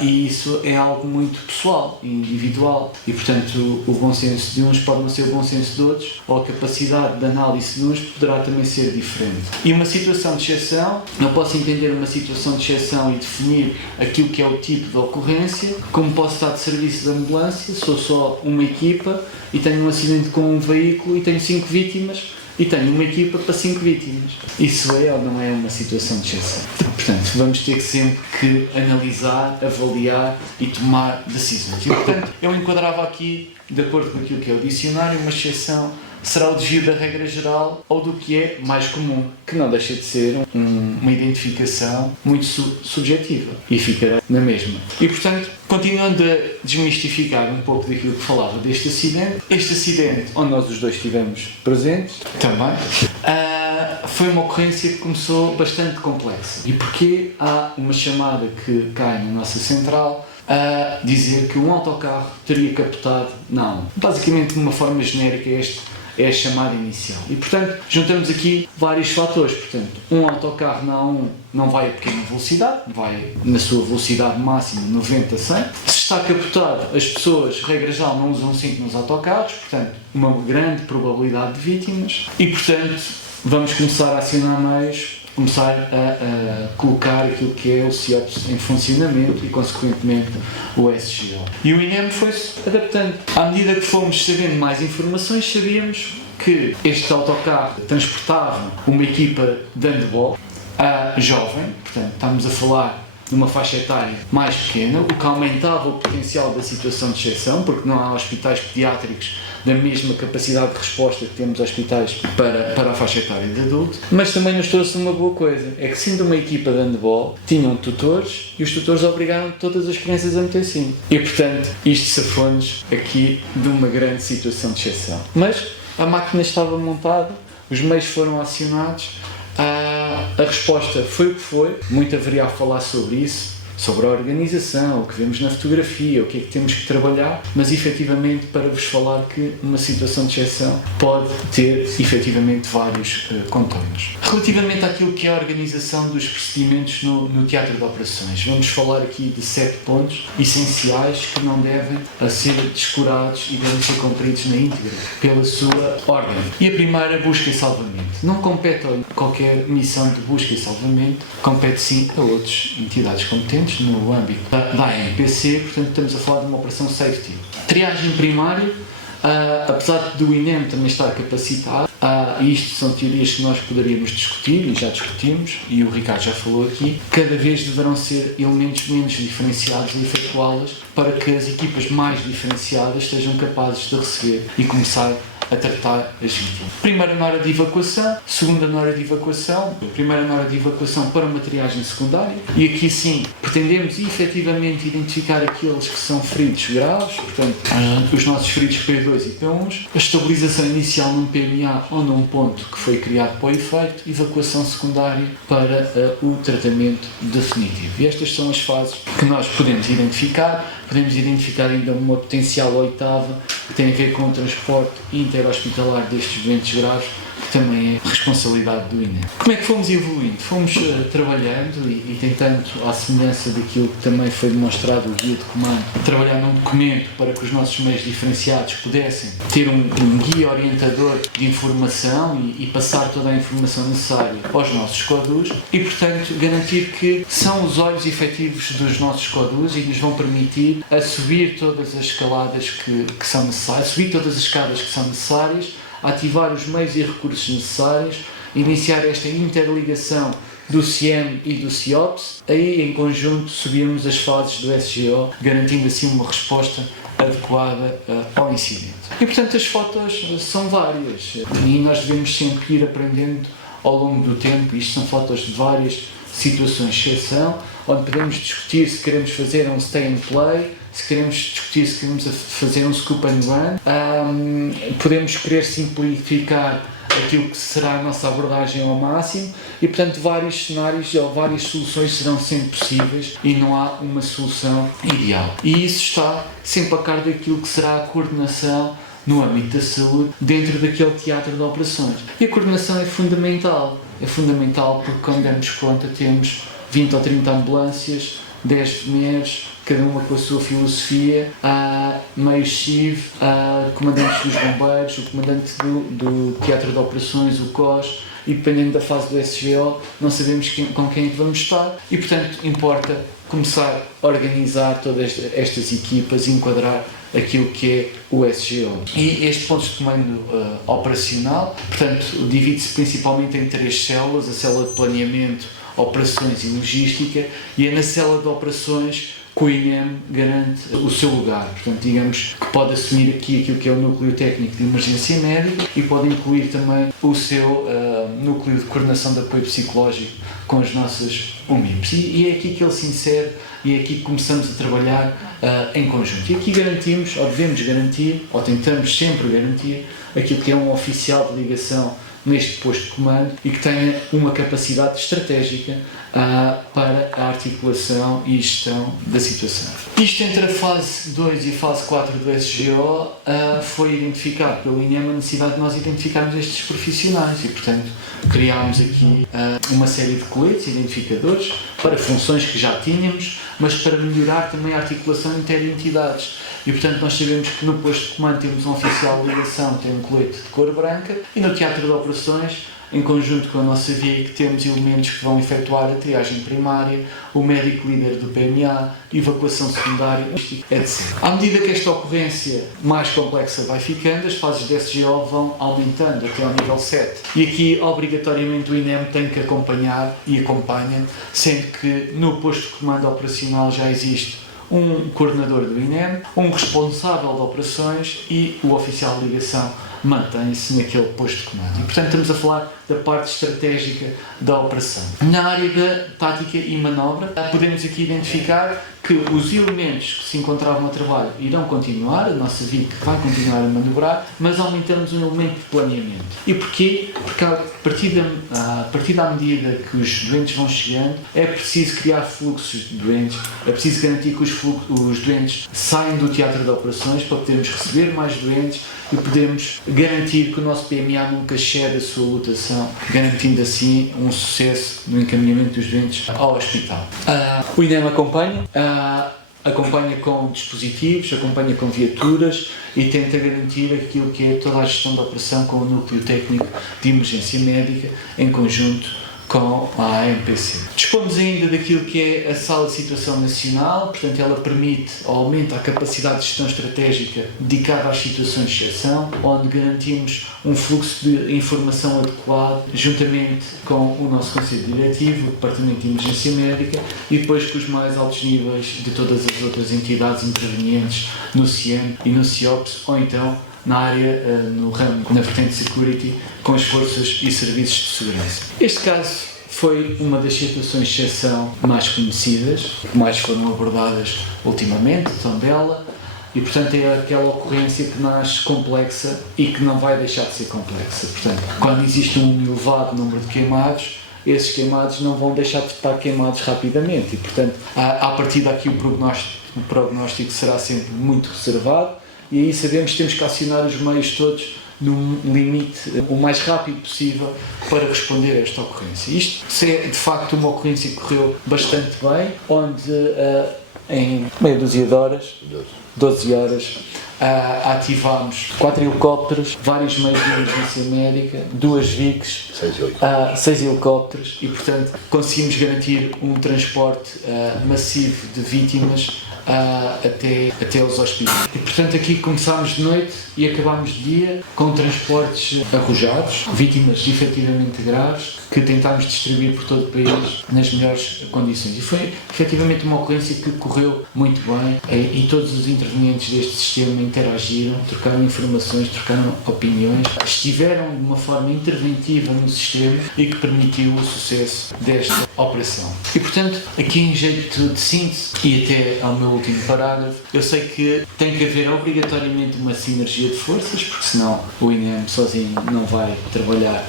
e isso é algo muito pessoal e individual, e portanto o bom senso de uns pode não ser o bom senso de outros, ou a capacidade de análise de uns poderá também ser diferente. E uma situação de exceção, eu posso entender uma situação de exceção e definir aquilo que é o tipo de ocorrência, como posso estar de serviço de ambulância, sou só uma equipa e tenho um acidente com um veículo e tenho 5 vítimas, e tenho uma equipa para 5 vítimas. Isso é ou não é uma situação de exceção? Portanto, vamos ter sempre que analisar, avaliar e tomar decisões. E, portanto, eu enquadrava aqui, de acordo com aquilo que é o dicionário, uma exceção será o desvio da regra geral ou do que é mais comum, que não deixa de ser uma identificação muito subjetiva e fica na mesma. E, portanto, continuando a desmistificar um pouco daquilo que falava deste acidente, onde nós os dois estivemos presentes, também, foi uma ocorrência que começou bastante complexa. E porquê há uma chamada que cai na nossa central a dizer que um autocarro teria capotado na A1? Basicamente, de uma forma genérica, é a chamada inicial. E, portanto, juntamos aqui vários fatores. Portanto, um autocarro na A1 não vai a pequena velocidade, vai na sua velocidade máxima, 90 a 100. Se está capotado, as pessoas, regra geral, não usam cinto nos autocarros, portanto, uma grande probabilidade de vítimas. E, portanto, vamos começar a acionar meios, começar a colocar aquilo que é o CIOPS em funcionamento e, consequentemente, o SGO. E o INEM foi-se adaptando. À medida que fomos sabendo mais informações, sabíamos que este autocarro transportava uma equipa de handball jovem, portanto, estamos a falar de uma faixa etária mais pequena, o que aumentava o potencial da situação de exceção, porque não há hospitais pediátricos da mesma capacidade de resposta que temos hospitais para a faixa etária de adulto, mas também nos trouxe uma boa coisa, é que sendo uma equipa de handball, tinham tutores e os tutores obrigaram todas as crianças a meter cinto. E, portanto, isto safou-nos aqui de uma grande situação de exceção. Mas a máquina estava montada, os meios foram acionados, a resposta foi o que foi, muito haveria a falar sobre isso, sobre a organização, o que vemos na fotografia, o que é que temos que trabalhar, mas efetivamente para vos falar que uma situação de exceção pode ter efetivamente vários contornos. Relativamente àquilo que é a organização dos procedimentos no teatro de operações, vamos falar aqui de 7 pontos essenciais que não devem ser descurados e devem ser cumpridos na íntegra pela sua ordem. E a primeira, busca e salvamento. Não compete a qualquer missão de busca e salvamento, compete sim a outras entidades competentes no âmbito da ANPC, portanto estamos a falar de uma operação safety. Triagem primária, apesar do INEM também estar capacitado, isto são teorias que nós poderíamos discutir e já discutimos, e o Ricardo já falou aqui, cada vez deverão ser elementos menos diferenciados e efetuá-las para que as equipas mais diferenciadas sejam capazes de receber e começar a tratar as vítimas. Primeira na hora de evacuação, segunda na hora de evacuação, primeira na hora de evacuação para uma triagem secundária, e aqui sim pretendemos efetivamente identificar aqueles que são feridos graves, portanto os nossos feridos P2 e P1, a estabilização inicial num PMA ou num ponto que foi criado para o efeito, evacuação secundária para o tratamento definitivo. E estas são as fases que nós podemos identificar ainda uma potencial oitava que tem a ver com o transporte interhospitalar destes doentes graves, que também é responsabilidade do INEM. Como é que fomos evoluindo? Fomos trabalhando e tentando, à semelhança daquilo que também foi demonstrado o guia de comando, trabalhar num documento para que os nossos meios diferenciados pudessem ter um guia orientador de informação e passar toda a informação necessária aos nossos CODUs e, portanto, garantir que são os olhos efetivos dos nossos CODUs e nos vão permitir a subir todas as escaladas que são necessárias, subir todas as escadas que são necessárias, ativar os meios e recursos necessários, iniciar esta interligação do CIEM e do CIOPS, aí em conjunto subirmos as fases do SGO, garantindo assim uma resposta adequada ao incidente. E portanto as fotos são várias e nós devemos sempre ir aprendendo ao longo do tempo. Isto são fotos de várias situações de exceção, onde podemos discutir se queremos fazer um stay and play, se queremos discutir se queremos fazer um scoop and run, podemos querer simplificar aquilo que será a nossa abordagem ao máximo e, portanto, vários cenários ou várias soluções serão sempre possíveis e não há uma solução ideal. E isso está sempre a cargo daquilo que será a coordenação no âmbito da saúde dentro daquele teatro de operações. E a coordenação é fundamental porque, como demos conta, temos 20 ou 30 ambulâncias, 10 enfermeiros, cada uma com a sua filosofia, meio CIV, comandantes dos bombeiros, o comandante do teatro de operações, o COS, e dependendo da fase do SGO, não sabemos com quem é que vamos estar e, portanto, importa começar a organizar todas estas equipas e enquadrar aquilo que é o SGO. E este ponto de comando operacional, portanto, divide-se principalmente em 3 células, a célula de planeamento, operações e logística, e é na célula de operações que o INEM garante o seu lugar. Portanto, digamos que pode assumir aqui aquilo que é o núcleo técnico de emergência médica e pode incluir também o seu núcleo de coordenação de apoio psicológico com as nossas UMIPs. E é aqui que ele se insere e é aqui que começamos a trabalhar em conjunto. E aqui garantimos, ou devemos garantir, ou tentamos sempre garantir, aquilo que é um oficial de ligação neste posto de comando e que tenha uma capacidade estratégica para a articulação e gestão da situação. Isto entre a fase 2 e a fase 4 do SGO foi identificado pelo INEM a necessidade de nós identificarmos estes profissionais e, portanto, criámos aqui uma série de coletes identificadores para funções que já tínhamos, mas para melhorar também a articulação inter-entidades. E, portanto, nós sabemos que no posto de comando temos um oficial de ligação, tem um colete de cor branca, e no teatro de operações, em conjunto com a nossa VIC, temos elementos que vão efetuar a triagem primária, o médico líder do PMA, evacuação secundária, etc. À medida que esta ocorrência mais complexa vai ficando, as fases de SGO vão aumentando até ao nível 7. E aqui, obrigatoriamente, o INEM tem que acompanhar e acompanha, sendo que no posto de comando operacional já existe um coordenador do INEM, um responsável de operações e o oficial de ligação mantém-se naquele posto de comando. E, portanto, estamos a falar da parte estratégica da operação. Na área da tática e manobra, podemos aqui identificar que os elementos que se encontravam a trabalho irão continuar, a nossa VIC vai continuar a manobrar, mas aumentamos um elemento de planeamento. E porquê? Porque a partir da medida que os doentes vão chegando, é preciso criar fluxos de doentes, é preciso garantir que os doentes saem do teatro de operações para podermos receber mais doentes e podemos garantir que o nosso PMA nunca excede a sua lotação, garantindo assim um sucesso no encaminhamento dos doentes ao hospital. O INEM acompanha com dispositivos, acompanha com viaturas e tenta garantir aquilo que é toda a gestão da operação com o núcleo técnico de emergência médica em conjunto com a AMPC. Dispomos ainda daquilo que é a sala de situação nacional, portanto ela permite ou aumenta a capacidade de gestão estratégica dedicada às situações de exceção, onde garantimos um fluxo de informação adequado juntamente com o nosso Conselho Diretivo, o Departamento de Emergência Médica e depois com os mais altos níveis de todas as outras entidades intervenientes no CIEM e no CIOPS, ou então na área, no ramo, na vertente security, com as forças e serviços de segurança. Este caso foi uma das situações de exceção mais conhecidas, que mais foram abordadas ultimamente, Tondela, e portanto é aquela ocorrência que nasce complexa e que não vai deixar de ser complexa. Portanto, quando existe um elevado número de queimados, esses queimados não vão deixar de estar queimados rapidamente e, portanto, a partir daqui o prognóstico será sempre muito reservado. E aí sabemos que temos que acionar os meios todos num limite o mais rápido possível para responder a esta ocorrência. Isto é de facto uma ocorrência que correu bastante bem, onde em meia dúzia de horas, 12 horas, ativámos 4 helicópteros, vários meios de emergência médica, 2 VICs, 6 helicópteros e, portanto, conseguimos garantir um transporte massivo de vítimas até aos hospitais. E, portanto, aqui começámos de noite e acabámos de dia com transportes arrojados, vítimas efetivamente graves, que tentámos distribuir por todo o país nas melhores condições. E foi efetivamente uma ocorrência que correu muito bem e todos os intervenientes deste sistema interagiram, trocaram informações, trocaram opiniões, estiveram de uma forma interventiva no sistema e que permitiu o sucesso desta operação. E portanto, aqui em jeito de síntese e até ao meu último parágrafo, eu sei que tem que haver obrigatoriamente uma sinergia de forças, porque senão o INEM sozinho não vai trabalhar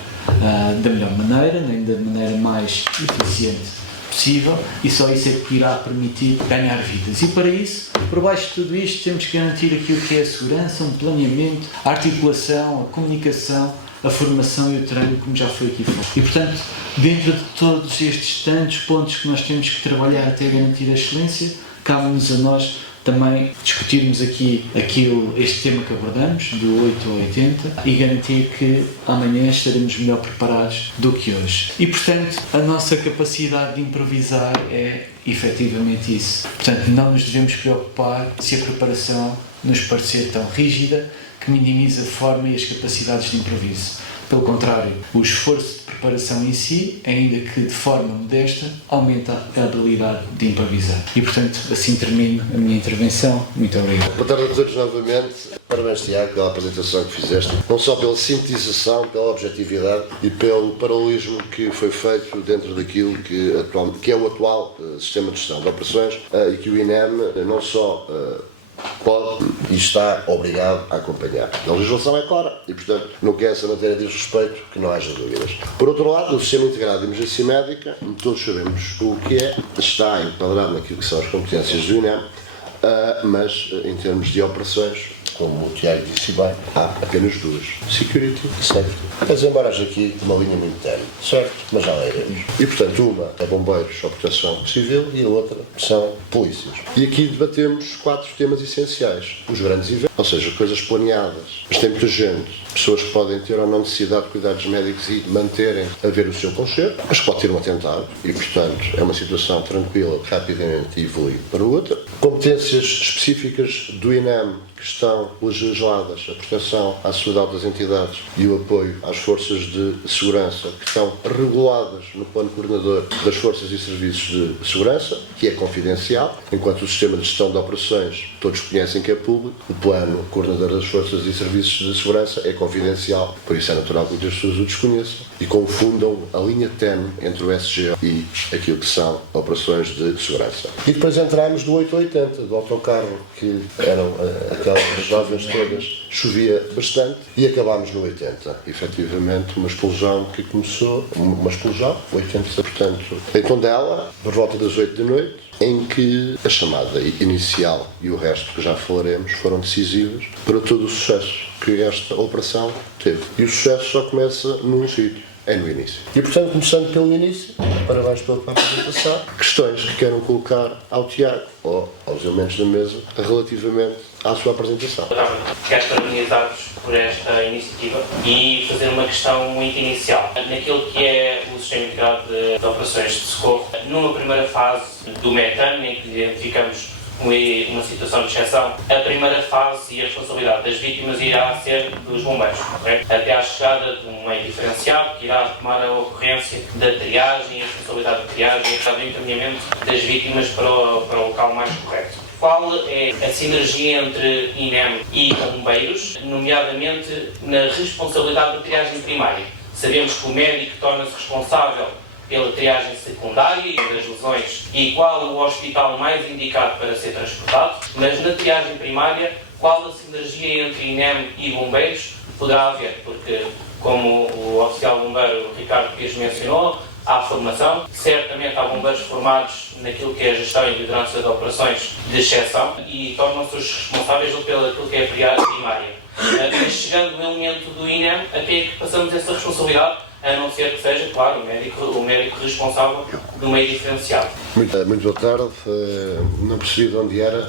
da melhor maneira, nem da maneira mais eficiente possível, e só isso é que irá permitir ganhar vidas. E para isso, por baixo de tudo isto, temos que garantir aquilo que é a segurança, um planeamento, a articulação, a comunicação, a formação e o treino, como já foi aqui falado. E portanto, dentro de todos estes tantos pontos que nós temos que trabalhar até garantir a excelência, cabe-nos a nós também discutirmos aqui este tema que abordamos, do 8 ao 80, e garantir que amanhã estaremos melhor preparados do que hoje. E, portanto, a nossa capacidade de improvisar é efetivamente isso. Portanto, não nos devemos preocupar se a preparação nos parecer tão rígida que minimiza a forma e as capacidades de improviso. Pelo contrário, o esforço de preparação em si, ainda que de forma modesta, aumenta a habilidade de improvisar. E, portanto, assim termino a minha intervenção. Muito obrigado. Boa tarde a todos novamente. Parabéns, Tiago, pela apresentação que fizeste, não só pela sintetização, pela objetividade e pelo paralelismo que foi feito dentro daquilo que é o atual sistema de gestão de operações e que o INEM não só pode e está obrigado a acompanhar. A legislação é clara e, portanto, no que essa matéria diz respeito, que não haja dúvidas. Por outro lado, o Sistema Integrado de Emergência Médica, todos sabemos o que é, está enquadrado naquilo que são as competências do INEM, mas em termos de operações, como o Tiago disse bem, há apenas duas: Security e Safety. Mas embora haja aqui uma linha muito tênue, certo? Mas já lá iremos. E portanto, uma é bombeiros ou proteção civil e a outra são polícias. E aqui debatemos 4 temas essenciais: os grandes eventos, ou seja, coisas planeadas, mas tem muita gente, pessoas que podem ter ou não necessidade de cuidados médicos e manterem a ver o seu conchego, mas pode ter um atentado e, portanto, é uma situação tranquila que rapidamente evolui para outra. Competências específicas do INEM que estão legisladas, a proteção à segurança das entidades e o apoio às forças de segurança, que estão reguladas no plano coordenador das forças e serviços de segurança, que é confidencial, enquanto o sistema de gestão de operações todos conhecem que é público, o plano coordenador das forças e serviços de segurança é confidencial, por isso é natural que muitas pessoas o desconheçam e confundam a linha ténue entre o SG e aquilo que são operações de segurança. E depois entramos do 880, do autocarro, que eram aquelas jovens todas, chovia bastante, e acabámos no 80. Efetivamente, uma explosão que começou, 80, portanto, em Tondela, por volta das 8 da noite, em que a chamada inicial e o resto que já falaremos foram decisivos para todo o sucesso que esta operação teve. E o sucesso só começa num sítio, é no início. E portanto, começando pelo início, parabéns pela apresentação, questões que queiram colocar ao Tiago ou aos elementos da mesa relativamente à sua apresentação. Quero parabenizar-vos por esta iniciativa e fazer uma questão muito inicial. Naquilo que é o Sistema Integrado de Operações de Socorro, numa primeira fase do METAN, em que identificamos uma situação de exceção, a primeira fase e a responsabilidade das vítimas irá ser dos bombeiros, correto? Até à chegada de um meio diferenciado que irá tomar a ocorrência da triagem, a responsabilidade de triagem e o encaminhamento das vítimas para o local mais correto. Qual é a sinergia entre INEM e bombeiros, nomeadamente na responsabilidade da triagem primária? Sabemos que o médico torna-se responsável pela triagem secundária e das lesões e qual o hospital mais indicado para ser transportado, mas na triagem primária, qual a sinergia entre INEM e bombeiros poderá haver? Porque, como o oficial bombeiro Ricardo Pires mencionou, há formação, certamente há bombeiros formados naquilo que é a gestão e liderança de operações de exceção e tornam-se os responsáveis pelo que é a triagem primária. Mas chegando no elemento do INEM, a quem é que passamos essa responsabilidade? A não ser que seja, claro, o médico responsável do meio diferenciado. Muito boa tarde. Não percebi de onde era.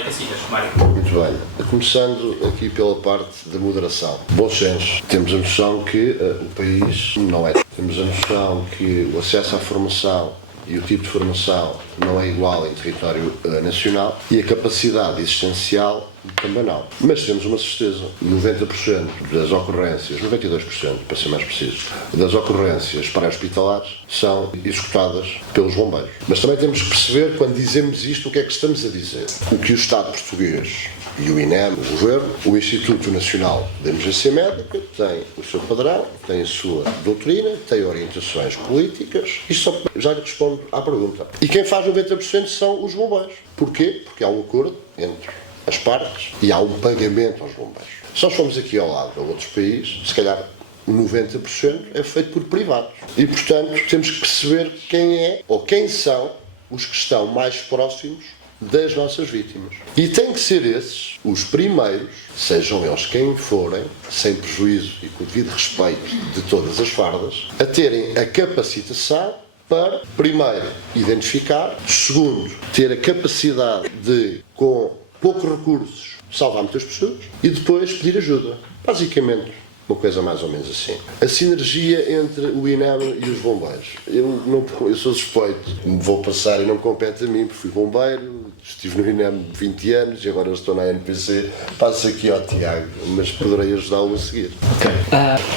Muito bem. Começando aqui pela parte da moderação. Bom senso. Temos a noção que o país não é. Temos a noção que o acesso à formação e o tipo de formação não é igual em território nacional e a capacidade existencial também não. Mas temos uma certeza, 90% das ocorrências, 92% para ser mais preciso, das ocorrências pré-hospitalares são executadas pelos bombeiros. Mas também temos que perceber, quando dizemos isto, o que é que estamos a dizer. O que o Estado português e o INEM, o Governo, o Instituto Nacional de Emergência Médica, tem o seu padrão, tem a sua doutrina, tem orientações políticas. Isto só já lhe respondo à pergunta. E quem faz 90% são os bombeiros. Porquê? Porque há um acordo entre as partes e há um pagamento aos bombeiros. Se nós formos aqui ao lado de outros países, se calhar 90% é feito por privados. E, portanto, temos que perceber quem é ou quem são os que estão mais próximos das nossas vítimas. E têm que ser esses os primeiros, sejam eles quem forem, sem prejuízo e com o devido respeito de todas as fardas, a terem a capacitação para, primeiro, identificar, segundo, ter a capacidade de, com poucos recursos, salvar muitas pessoas e depois pedir ajuda. Basicamente, uma coisa mais ou menos assim. A sinergia entre o INEM e os bombeiros. Eu sou suspeito, vou passar e não compete a mim, porque fui bombeiro, estive no INEM 20 anos e agora estou na ANPC. Passo aqui ao Tiago, mas poderei ajudá-lo a seguir. Ok.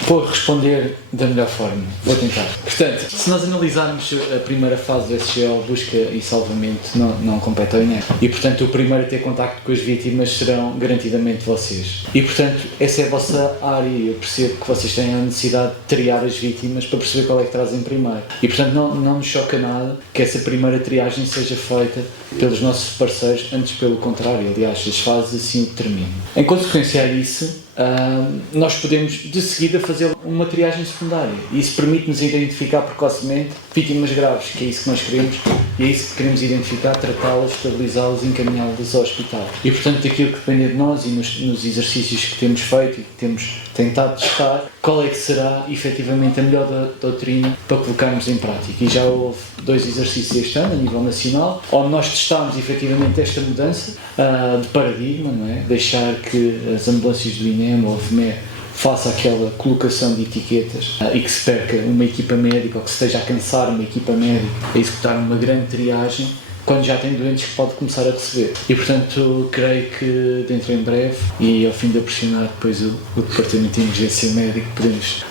Vou responder da melhor forma. Vou tentar. Portanto, se nós analisarmos a primeira fase do SGL, busca e salvamento, não compete ao INEM. E, portanto, o primeiro a ter contacto com as vítimas serão garantidamente vocês. E, portanto, essa é a vossa área. Eu percebo que vocês têm a necessidade de triar as vítimas para perceber qual é que trazem primeiro. E, portanto, não nos choca nada que essa primeira triagem seja feita pelos nossos parceiros, antes pelo contrário. Aliás, as fases assim determinam. Em consequência a isso, nós podemos de seguida fazer uma triagem secundária e isso permite-nos identificar precocemente vítimas graves, que é isso que nós queremos e é isso que queremos identificar, tratá-las, estabilizá-las e encaminhá-las ao hospital. E portanto aquilo que depende de nós e nos exercícios que temos feito e que temos tentado testar, qual é que será efetivamente a melhor doutrina para colocarmos em prática. E já houve 2 exercícios este ano a nível nacional, onde nós testámos efetivamente esta mudança de paradigma, não é? Deixar que as ambulâncias do INEM ou a FME faça aquela colocação de etiquetas e que se perca uma equipa médica ou que se esteja a cansar uma equipa médica a executar uma grande triagem quando já tem doentes que pode começar a receber. E portanto creio que dentro em breve e ao fim de pressionar depois o Departamento de Emergência Médica podemos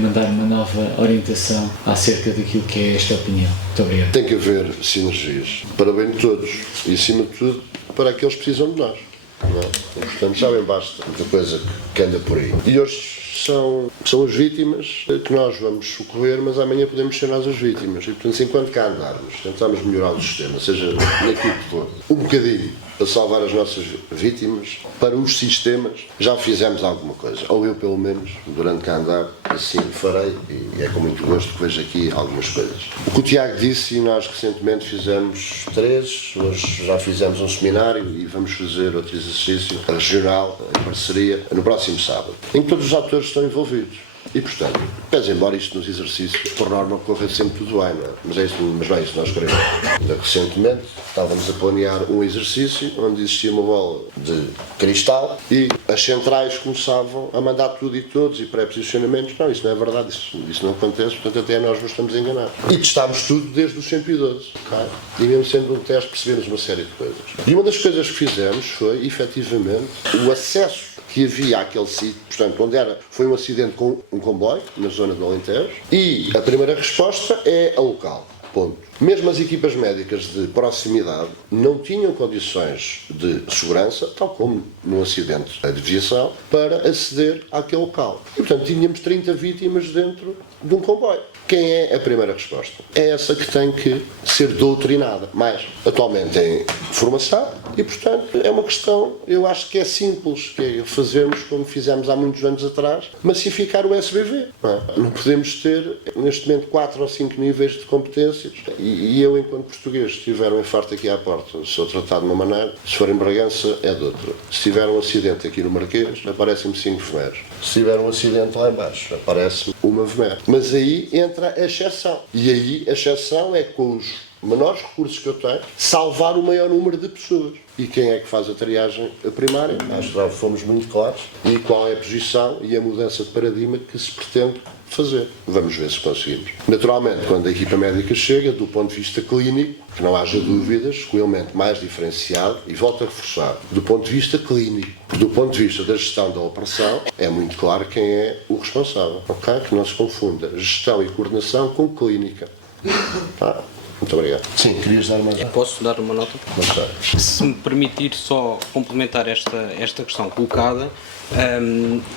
mandar uma nova orientação acerca daquilo que é esta opinião. Muito obrigado. Tem que haver sinergias para o bem de todos e acima de tudo para aqueles que precisam de nós. Não é? E, portanto, já bem basta muita coisa que anda por aí. E hoje são as vítimas que nós vamos socorrer, mas amanhã podemos ser nós as vítimas. E, portanto, enquanto cá andarmos, tentamos melhorar o sistema, seja naquilo que for, um bocadinho para salvar as nossas vítimas, para os sistemas, já fizemos alguma coisa. Ou eu, pelo menos, durante cá andar, assim farei, e é com muito gosto que vejo aqui algumas coisas. O que o Tiago disse, e nós recentemente fizemos 3, hoje já fizemos um seminário e vamos fazer outro exercício regional, em parceria, no próximo sábado, em que todos os atores estão envolvidos. E, portanto, pese embora isto nos exercícios, por norma, corra sempre tudo bem, não é? Mas não é isso que nós queremos. Ainda recentemente, estávamos a planear um exercício onde existia uma bola de cristal e as centrais começavam a mandar tudo e todos e pré-posicionamentos. Não, isso não é verdade, isso não acontece, portanto, até nós nos estamos a enganar. E testámos tudo desde os 112, okay? E mesmo sendo um teste, percebemos uma série de coisas. E uma das coisas que fizemos foi, efetivamente, o acesso que havia àquele sítio, portanto, foi um acidente com um comboio, na zona do Alentejo, e a primeira resposta é a local. Ponto. Mesmo as equipas médicas de proximidade não tinham condições de segurança, tal como no acidente de viação, para aceder àquele local. E, portanto, tínhamos 30 vítimas dentro de um comboio. Quem é a primeira resposta? É essa que tem que ser doutrinada. Mas, atualmente, em formação e, portanto, é uma questão, eu acho que é simples, que é fazermos como fizemos há muitos anos atrás, massificar o SBV. Não podemos ter, neste momento, 4 ou 5 níveis de competências e eu, enquanto português, se tiver um infarto aqui à porta, sou tratado de uma maneira, se for em Bragança, é de outra. Se tiver um acidente aqui no Marquês, aparecem-me 5 enfermeiros. Se tiver um acidente lá em baixo, aparece-me uma enfermeira. Mas aí entra a exceção. E aí a exceção é com os menores recursos que eu tenho, salvar o maior número de pessoas. E quem é que faz a triagem primária? Acho que já fomos muito claros. E qual é a posição e a mudança de paradigma que se pretende fazer. Vamos ver se conseguimos. Naturalmente, quando a equipa médica chega, do ponto de vista clínico, que não haja dúvidas, o elemento mais diferenciado, e volto a reforçar, do ponto de vista clínico, do ponto de vista da gestão da operação, é muito claro quem é o responsável. Ok? Que não se confunda gestão e coordenação com clínica. Tá? Muito obrigado. Sim, querias dar uma... Posso dar uma nota? Se me permitir só complementar esta questão colocada,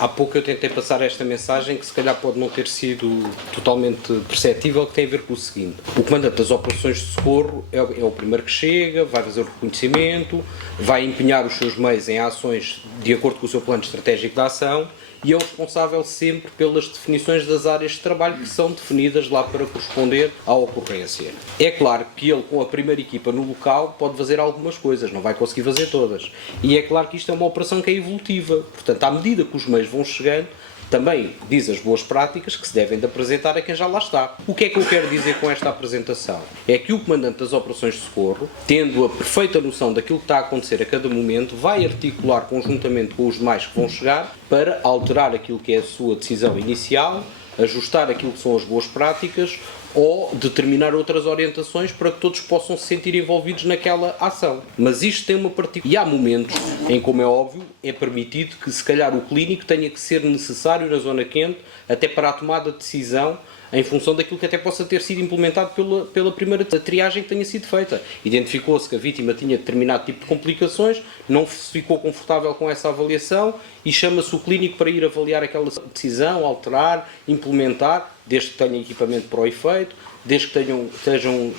há pouco eu tentei passar esta mensagem que se calhar pode não ter sido totalmente perceptível, que tem a ver com o seguinte: o comandante das operações de socorro é o primeiro que chega, vai fazer o reconhecimento, vai empenhar os seus meios em ações de acordo com o seu plano estratégico de ação e é o responsável sempre pelas definições das áreas de trabalho que são definidas lá para corresponder à ocorrência. É claro que ele, com a primeira equipa no local, pode fazer algumas coisas, não vai conseguir fazer todas. E é claro que isto é uma operação que é evolutiva. Portanto, à medida que os meios vão chegando, também diz as boas práticas que se devem de apresentar a quem já lá está. O que é que eu quero dizer com esta apresentação? É que o comandante das operações de socorro, tendo a perfeita noção daquilo que está a acontecer a cada momento, vai articular conjuntamente com os demais que vão chegar para alterar aquilo que é a sua decisão inicial, ajustar aquilo que são as boas práticas ou determinar outras orientações para que todos possam se sentir envolvidos naquela ação. Mas isto tem uma particularidade. E há momentos em, como é óbvio, é permitido que se calhar o clínico tenha que ser necessário na zona quente até para a tomada de decisão em função daquilo que até possa ter sido implementado pela primeira triagem que tenha sido feita. Identificou-se que a vítima tinha determinado tipo de complicações, não se ficou confortável com essa avaliação e chama-se o clínico para ir avaliar aquela decisão, alterar, implementar, desde que tenha equipamento para o efeito, desde que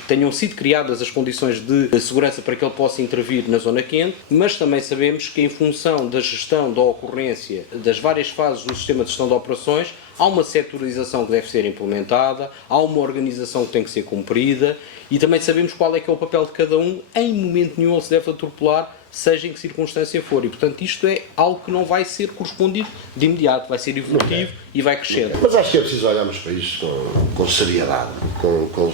tenham sido criadas as condições de segurança para que ele possa intervir na zona quente, mas também sabemos que em função da gestão da ocorrência, das várias fases do sistema de gestão de operações, há uma setorização que deve ser implementada, há uma organização que tem que ser cumprida e também sabemos qual é que é o papel de cada um, em momento nenhum ele se deve atropelar, seja em que circunstância for. E, portanto, isto é algo que não vai ser correspondido de imediato, vai ser evolutivo e vai crescendo. Mas acho que é preciso olharmos para isto com seriedade,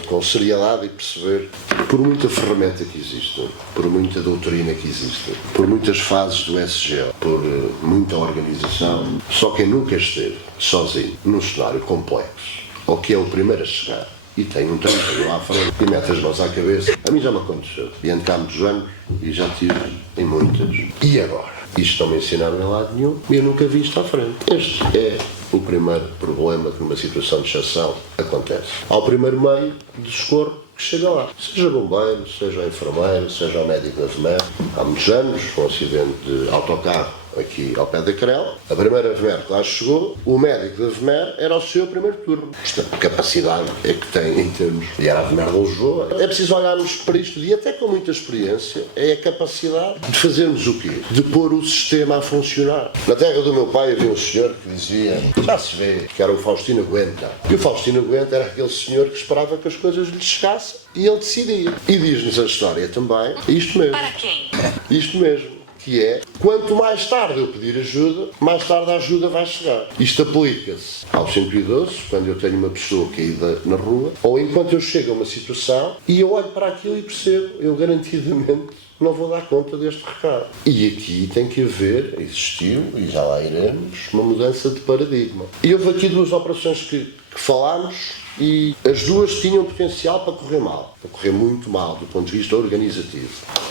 com seriedade e perceber, por muita ferramenta que existe, por muita doutrina que existe, por muitas fases do SGL, por muita organização, só quem nunca esteve sozinho num cenário complexo, ou que é o primeiro a chegar, e tem um treino lá à frente e mete as mãos à cabeça. A mim já me aconteceu. E ando cá há muitos anos e já tive em muitas. E agora? Isto não me ensinaram em lado nenhum e eu nunca vi isto à frente. Este é o primeiro problema que numa situação de exceção acontece. Há o primeiro meio de socorro que chega lá. Seja bombeiro, seja enfermeiro, seja o médico da VMER. Há muitos anos, um acidente de autocarro aqui ao pé da Crel, a primeira VMER que lá chegou, o médico da VMER era o seu primeiro turno. Portanto, capacidade é que tem em termos, e era a VMER de Lisboa. É preciso olharmos para isto e até com muita experiência, é a capacidade de fazermos o quê? De pôr o sistema a funcionar. Na terra do meu pai havia um senhor que dizia, já se vê, que era o Faustino Aguenta. E o Faustino Aguenta era aquele senhor que esperava que as coisas lhe chegassem e ele decidia. E diz-nos a história também, isto mesmo. Para quem? Isto mesmo. Que é, quanto mais tarde eu pedir ajuda, mais tarde a ajuda vai chegar. Isto aplica-se ao 112, quando eu tenho uma pessoa caída na rua, ou enquanto eu chego a uma situação e eu olho para aquilo e percebo, eu garantidamente não vou dar conta deste recado. E aqui tem que haver, existiu, e já lá iremos, uma mudança de paradigma. E houve aqui duas operações que falámos, e as duas tinham potencial para correr mal, para correr muito mal do ponto de vista organizativo.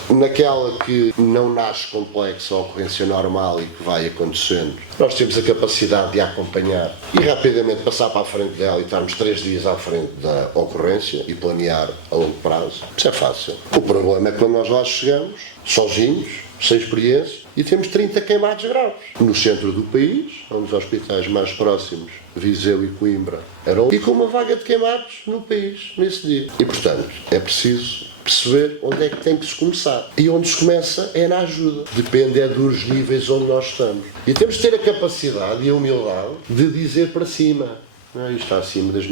Naquela que não nasce complexa a ocorrência normal e que vai acontecendo, nós temos a capacidade de a acompanhar e rapidamente passar para a frente dela e estarmos 3 dias à frente da ocorrência e planear a longo prazo. Isso é fácil. O problema é que quando nós lá chegamos, sozinhos, sem experiência, e temos 30 queimados graves. No centro do país, um dos hospitais mais próximos, Viseu e Coimbra, e com uma vaga de queimados no país, nesse dia. E, portanto, é preciso perceber onde é que tem que se começar. E onde se começa é na ajuda. Depende é dos níveis onde nós estamos. E temos de ter a capacidade e a humildade de dizer para cima. Não, isto está acima das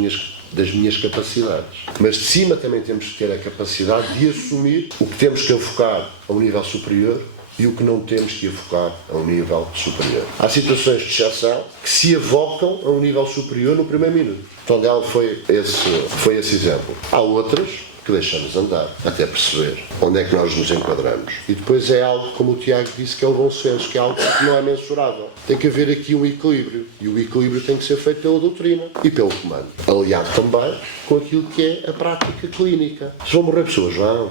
minhas capacidades. Mas de cima também temos que ter a capacidade de assumir o que temos que avocar a um nível superior e o que não temos que avocar a um nível superior. Há situações de exceção que se avocam a um nível superior no primeiro minuto. Então dela foi esse exemplo. Há outras que deixamos andar, até perceber onde é que nós nos enquadramos. E depois é algo, como o Tiago disse, que é o bom senso, que é algo que não é mensurável. Tem que haver aqui um equilíbrio, e o equilíbrio tem que ser feito pela doutrina e pelo comando, aliado também com aquilo que é a prática clínica. Se vão morrer pessoas, vão.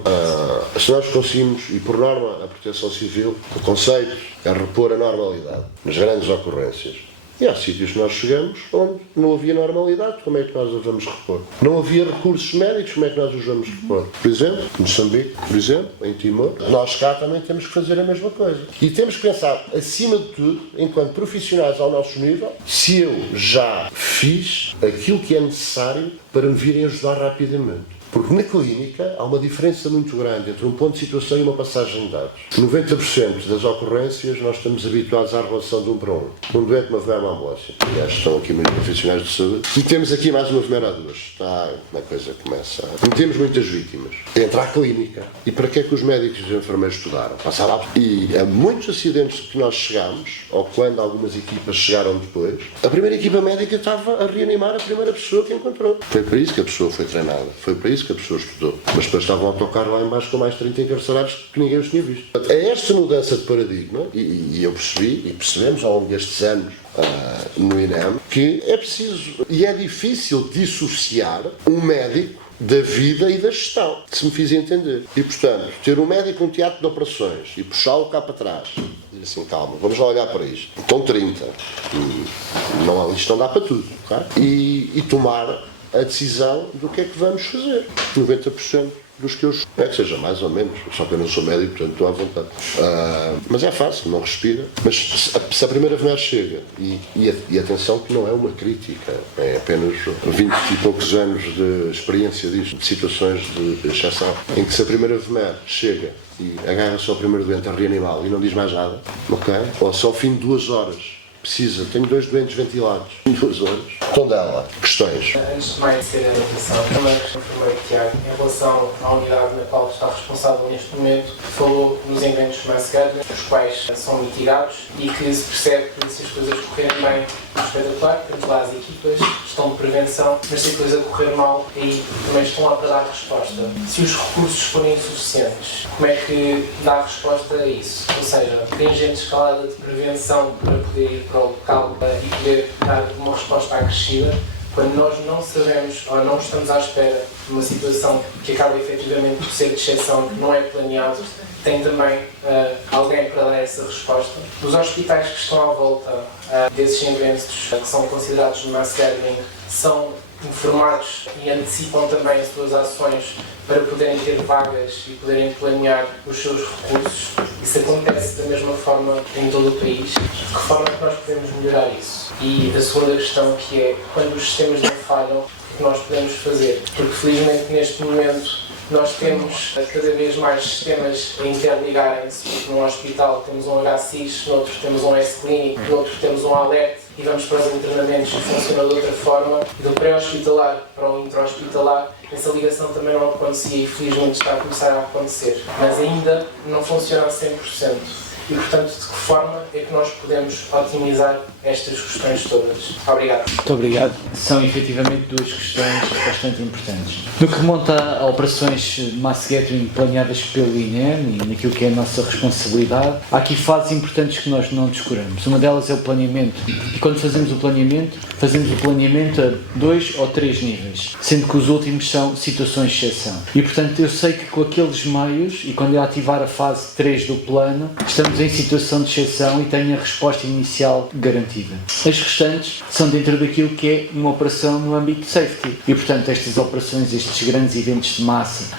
Se nós conseguimos, e por norma a Proteção Civil, o conceito é repor a normalidade nas grandes ocorrências. E há sítios que nós chegamos onde não havia normalidade, como é que nós a vamos repor? Não havia recursos médicos, como é que nós os vamos repor? Por exemplo, em Moçambique, por exemplo, em Timor, nós cá também temos que fazer a mesma coisa. E temos que pensar, acima de tudo, enquanto profissionais ao nosso nível, se eu já fiz aquilo que é necessário para me virem ajudar rapidamente. Porque na clínica há uma diferença muito grande entre um ponto de situação e uma passagem de dados. 90% das ocorrências nós estamos habituados à relação de um para um. Um doente, uma vai à ambulância. Aliás, estão aqui muitos profissionais de saúde. E temos aqui mais uma enfermeira a duas. A coisa começa. Não temos muitas vítimas. Entra à clínica. E para que é que os médicos e os enfermeiros estudaram? Passar lá. E a muitos acidentes que nós chegamos, ou quando algumas equipas chegaram depois, a primeira equipa médica estava a reanimar a primeira pessoa que encontrou. Foi para isso que a pessoa foi treinada. Foi para isso que a pessoa estudou. Mas depois estavam a autocarro lá em baixo com mais 30 encarcerados que ninguém os tinha visto. É esta mudança de paradigma, e eu percebi, e percebemos ao longo destes anos no INEM, que é preciso, e é difícil dissociar um médico da vida e da gestão, se me fiz entender. E, portanto, ter um médico num teatro de operações e puxá-lo cá para trás, dizer assim, calma, vamos lá olhar para isto. Estão 30. Isto não dá para tudo. Okay? E tomar a decisão do que é que vamos fazer. 90% dos que eu é que seja mais ou menos, só que eu não sou médico, portanto estou à vontade. Mas é fácil, não respira. Mas se a primeira vez chega, e atenção que não é uma crítica, é apenas 20 e poucos anos de experiência disto, de situações de exceção, em que se a primeira vez chega e agarra-se ao primeiro doente a reanimá-lo e não diz mais nada, ok? Ou só ao fim de 2 horas tenho 2 doentes ventilados em 2 horas. Então dela, questões. Antes de mais ser a adaptação, também enfermeiro Tiago, em relação à unidade na qual está responsável neste momento, falou nos eventos mass gathering, os quais são mitigados e que se percebe que se as coisas correrem bem no espetacular, tanto lá as equipas estão de prevenção, mas se a coisa correr mal, aí também estão lá para dar resposta. Se os recursos forem insuficientes, como é que dá resposta a isso? Ou seja, tem gente escalada de prevenção para poder ir para o local e poder dar uma resposta acrescida, quando nós não sabemos ou não estamos à espera de uma situação que acaba efetivamente por ser de exceção, que não é planeado, tem também alguém para dar essa resposta. Os hospitais que estão à volta desses eventos que são considerados de mass gathering são informados e antecipam também as suas ações para poderem ter vagas e poderem planear os seus recursos. Isso acontece da mesma forma em todo o país. De que forma é que nós podemos melhorar isso? E a segunda questão, que é, quando os sistemas não falham, o que nós podemos fazer? Porque felizmente neste momento nós temos cada vez mais sistemas a interligarem-se, porque num hospital temos um HCIS, no outro temos um S-Clinic, no outro temos um Alert, e vamos para os internamentos e funciona de outra forma, e do pré-hospitalar para o intra-hospitalar, essa ligação também não acontecia e felizmente está a começar a acontecer, mas ainda não funciona a 100%. E, portanto, de que forma é que nós podemos otimizar estas questões todas? Obrigado. Muito obrigado. São efetivamente 2 questões bastante importantes. No que remonta a operações mass gathering planeadas pelo INEM e naquilo que é a nossa responsabilidade, há aqui fases importantes que nós não descuramos. Uma delas é o planeamento. E quando fazemos o planeamento a 2 ou 3 níveis, sendo que os últimos são situações de exceção. E, portanto, eu sei que com aqueles meios, e quando eu ativar a fase 3 do plano, estamos em situação de exceção e tenho a resposta inicial garantida. As restantes são dentro daquilo que é uma operação no âmbito de safety. E, portanto, estas operações, estes grandes eventos de massa,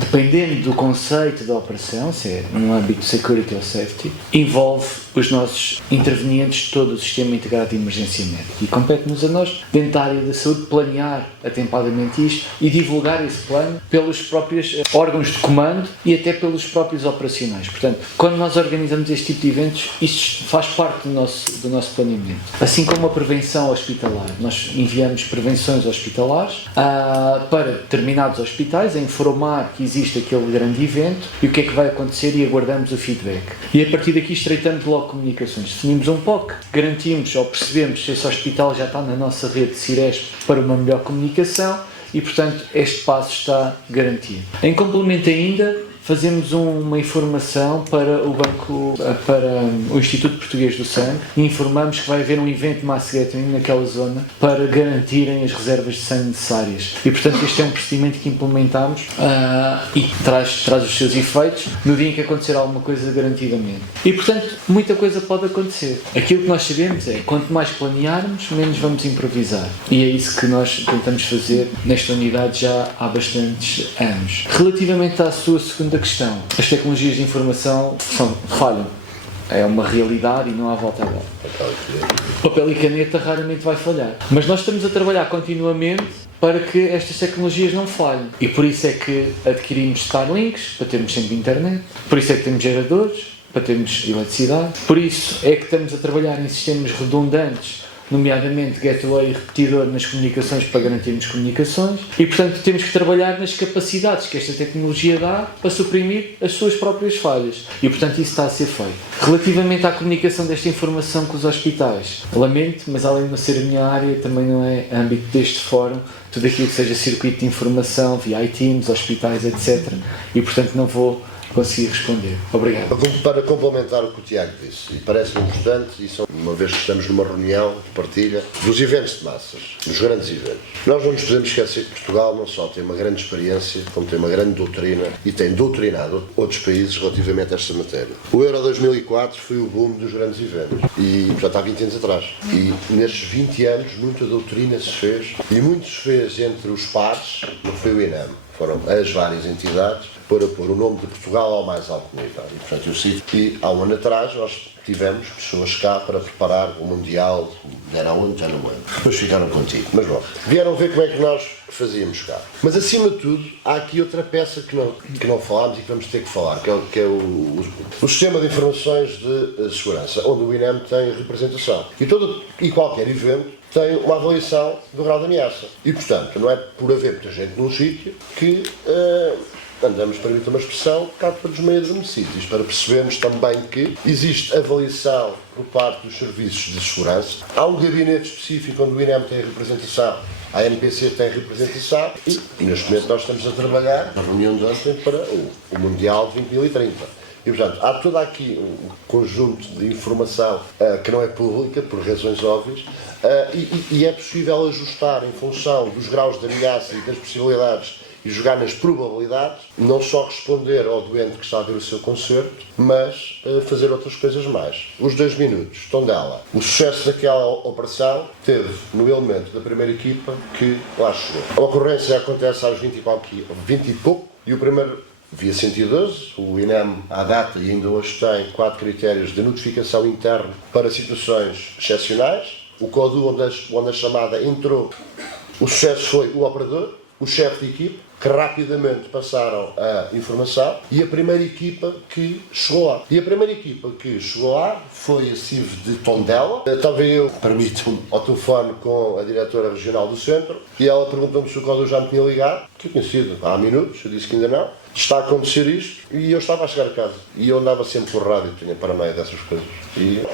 dependendo do conceito da operação, se é no âmbito de security ou safety, envolve os nossos intervenientes de todo o sistema integrado de emergência médica. E compete-nos a nós, dentro da área da saúde, planear atempadamente isto e divulgar esse plano pelos próprios órgãos de comando e até pelos próprios operacionais. Portanto, quando nós organizamos este tipo de eventos, isto faz parte do nosso planeamento. Assim como a prevenção hospitalar. Nós enviamos prevenções hospitalares para determinados hospitais a informar que existe aquele grande evento e o que é que vai acontecer, e aguardamos o feedback. E a partir daqui estreitamos logo comunicações. Definimos um POC, garantimos ou percebemos se esse hospital já está na nossa rede de CIRESP para uma melhor comunicação, e, portanto, este passo está garantido. Em complemento ainda, fazemos uma informação para o Instituto Português do Sangue e informamos que vai haver um evento mass gathering naquela zona para garantirem as reservas de sangue necessárias. E, portanto, este é um procedimento que implementamos e traz os seus efeitos no dia em que acontecer alguma coisa garantidamente. E, portanto, muita coisa pode acontecer. Aquilo que nós sabemos é, quanto mais planearmos, menos vamos improvisar. E é isso que nós tentamos fazer nesta unidade já há bastantes anos. Relativamente à sua segunda questão, as tecnologias de informação falham. É uma realidade e não há volta a dar. Papel e caneta raramente vai falhar. Mas nós estamos a trabalhar continuamente para que estas tecnologias não falhem. E por isso é que adquirimos Starlinks, para termos sempre internet. Por isso é que temos geradores, para termos eletricidade. Por isso é que estamos a trabalhar em sistemas redundantes, nomeadamente gateway e repetidor nas comunicações para garantirmos comunicações e, portanto, temos que trabalhar nas capacidades que esta tecnologia dá para suprimir as suas próprias falhas e, portanto, isso está a ser feito. Relativamente à comunicação desta informação com os hospitais, lamento, mas além de não ser a minha área, também não é âmbito deste fórum, tudo aquilo que seja circuito de informação, via iTeams, hospitais, etc. E, portanto, não vou conseguir responder. Obrigado. Para complementar o que o Tiago disse, e parece-me importante, e uma vez que estamos numa reunião de partilha, dos eventos de massas, dos grandes eventos. Nós não nos podemos esquecer que Portugal não só tem uma grande experiência, como tem uma grande doutrina, e tem doutrinado outros países relativamente a esta matéria. O Euro 2004 foi o boom dos grandes eventos, e, portanto, há 20 anos atrás. E nestes 20 anos, muita doutrina se fez, e muito se fez entre os pares, não foi o INEM, foram as várias entidades, para pôr o nome de Portugal ao mais alto nível. E, portanto, eu cito que há um ano atrás nós tivemos pessoas cá para preparar o Mundial, era onde, já não lembro. Depois ficaram contigo. Mas bom, vieram ver como é que nós fazíamos cá. Mas acima de tudo, há aqui outra peça que não falámos e que vamos ter que falar, que é o Sistema de Informações de Segurança, onde o INEM tem representação. E qualquer evento tem uma avaliação do grau de ameaça. E, portanto, não é por haver muita gente num sítio que andamos, permita uma expressão, cá todos meio adormecidos. Isto para percebermos também que existe avaliação por parte dos serviços de segurança. Há um gabinete específico onde o INEM tem representação, a ANPC tem representação e neste momento nós estamos a trabalhar na reunião de ontem para o Mundial de 2030. E, portanto, há todo aqui um conjunto de informação que não é pública, por razões óbvias, e é possível ajustar em função dos graus de ameaça e das possibilidades e jogar nas probabilidades, não só responder ao doente que está a ver o seu concerto, mas fazer outras coisas mais. Os 2 minutos, Tondela. O sucesso daquela operação teve no elemento da primeira equipa que lá chegou. A ocorrência acontece aos 20 e pouco, e o primeiro via 112, o INEM à data e ainda hoje tem 4 critérios de notificação interna para situações excepcionais. O CODU, onde a chamada entrou, o sucesso foi o operador, o chefe de equipe, que rapidamente passaram a informação, e a primeira equipa que chegou lá. E a primeira equipa que chegou lá foi a CIV de Tondela. Estava eu, permito-me, ao telefone com a diretora regional do centro, e ela perguntou-me se o CODU já me tinha ligado, que eu tinha sido há minutos, eu disse que ainda não. Está a acontecer isto, e eu estava a chegar a casa. E eu andava sempre por rádio, tinha paranoia dessas coisas.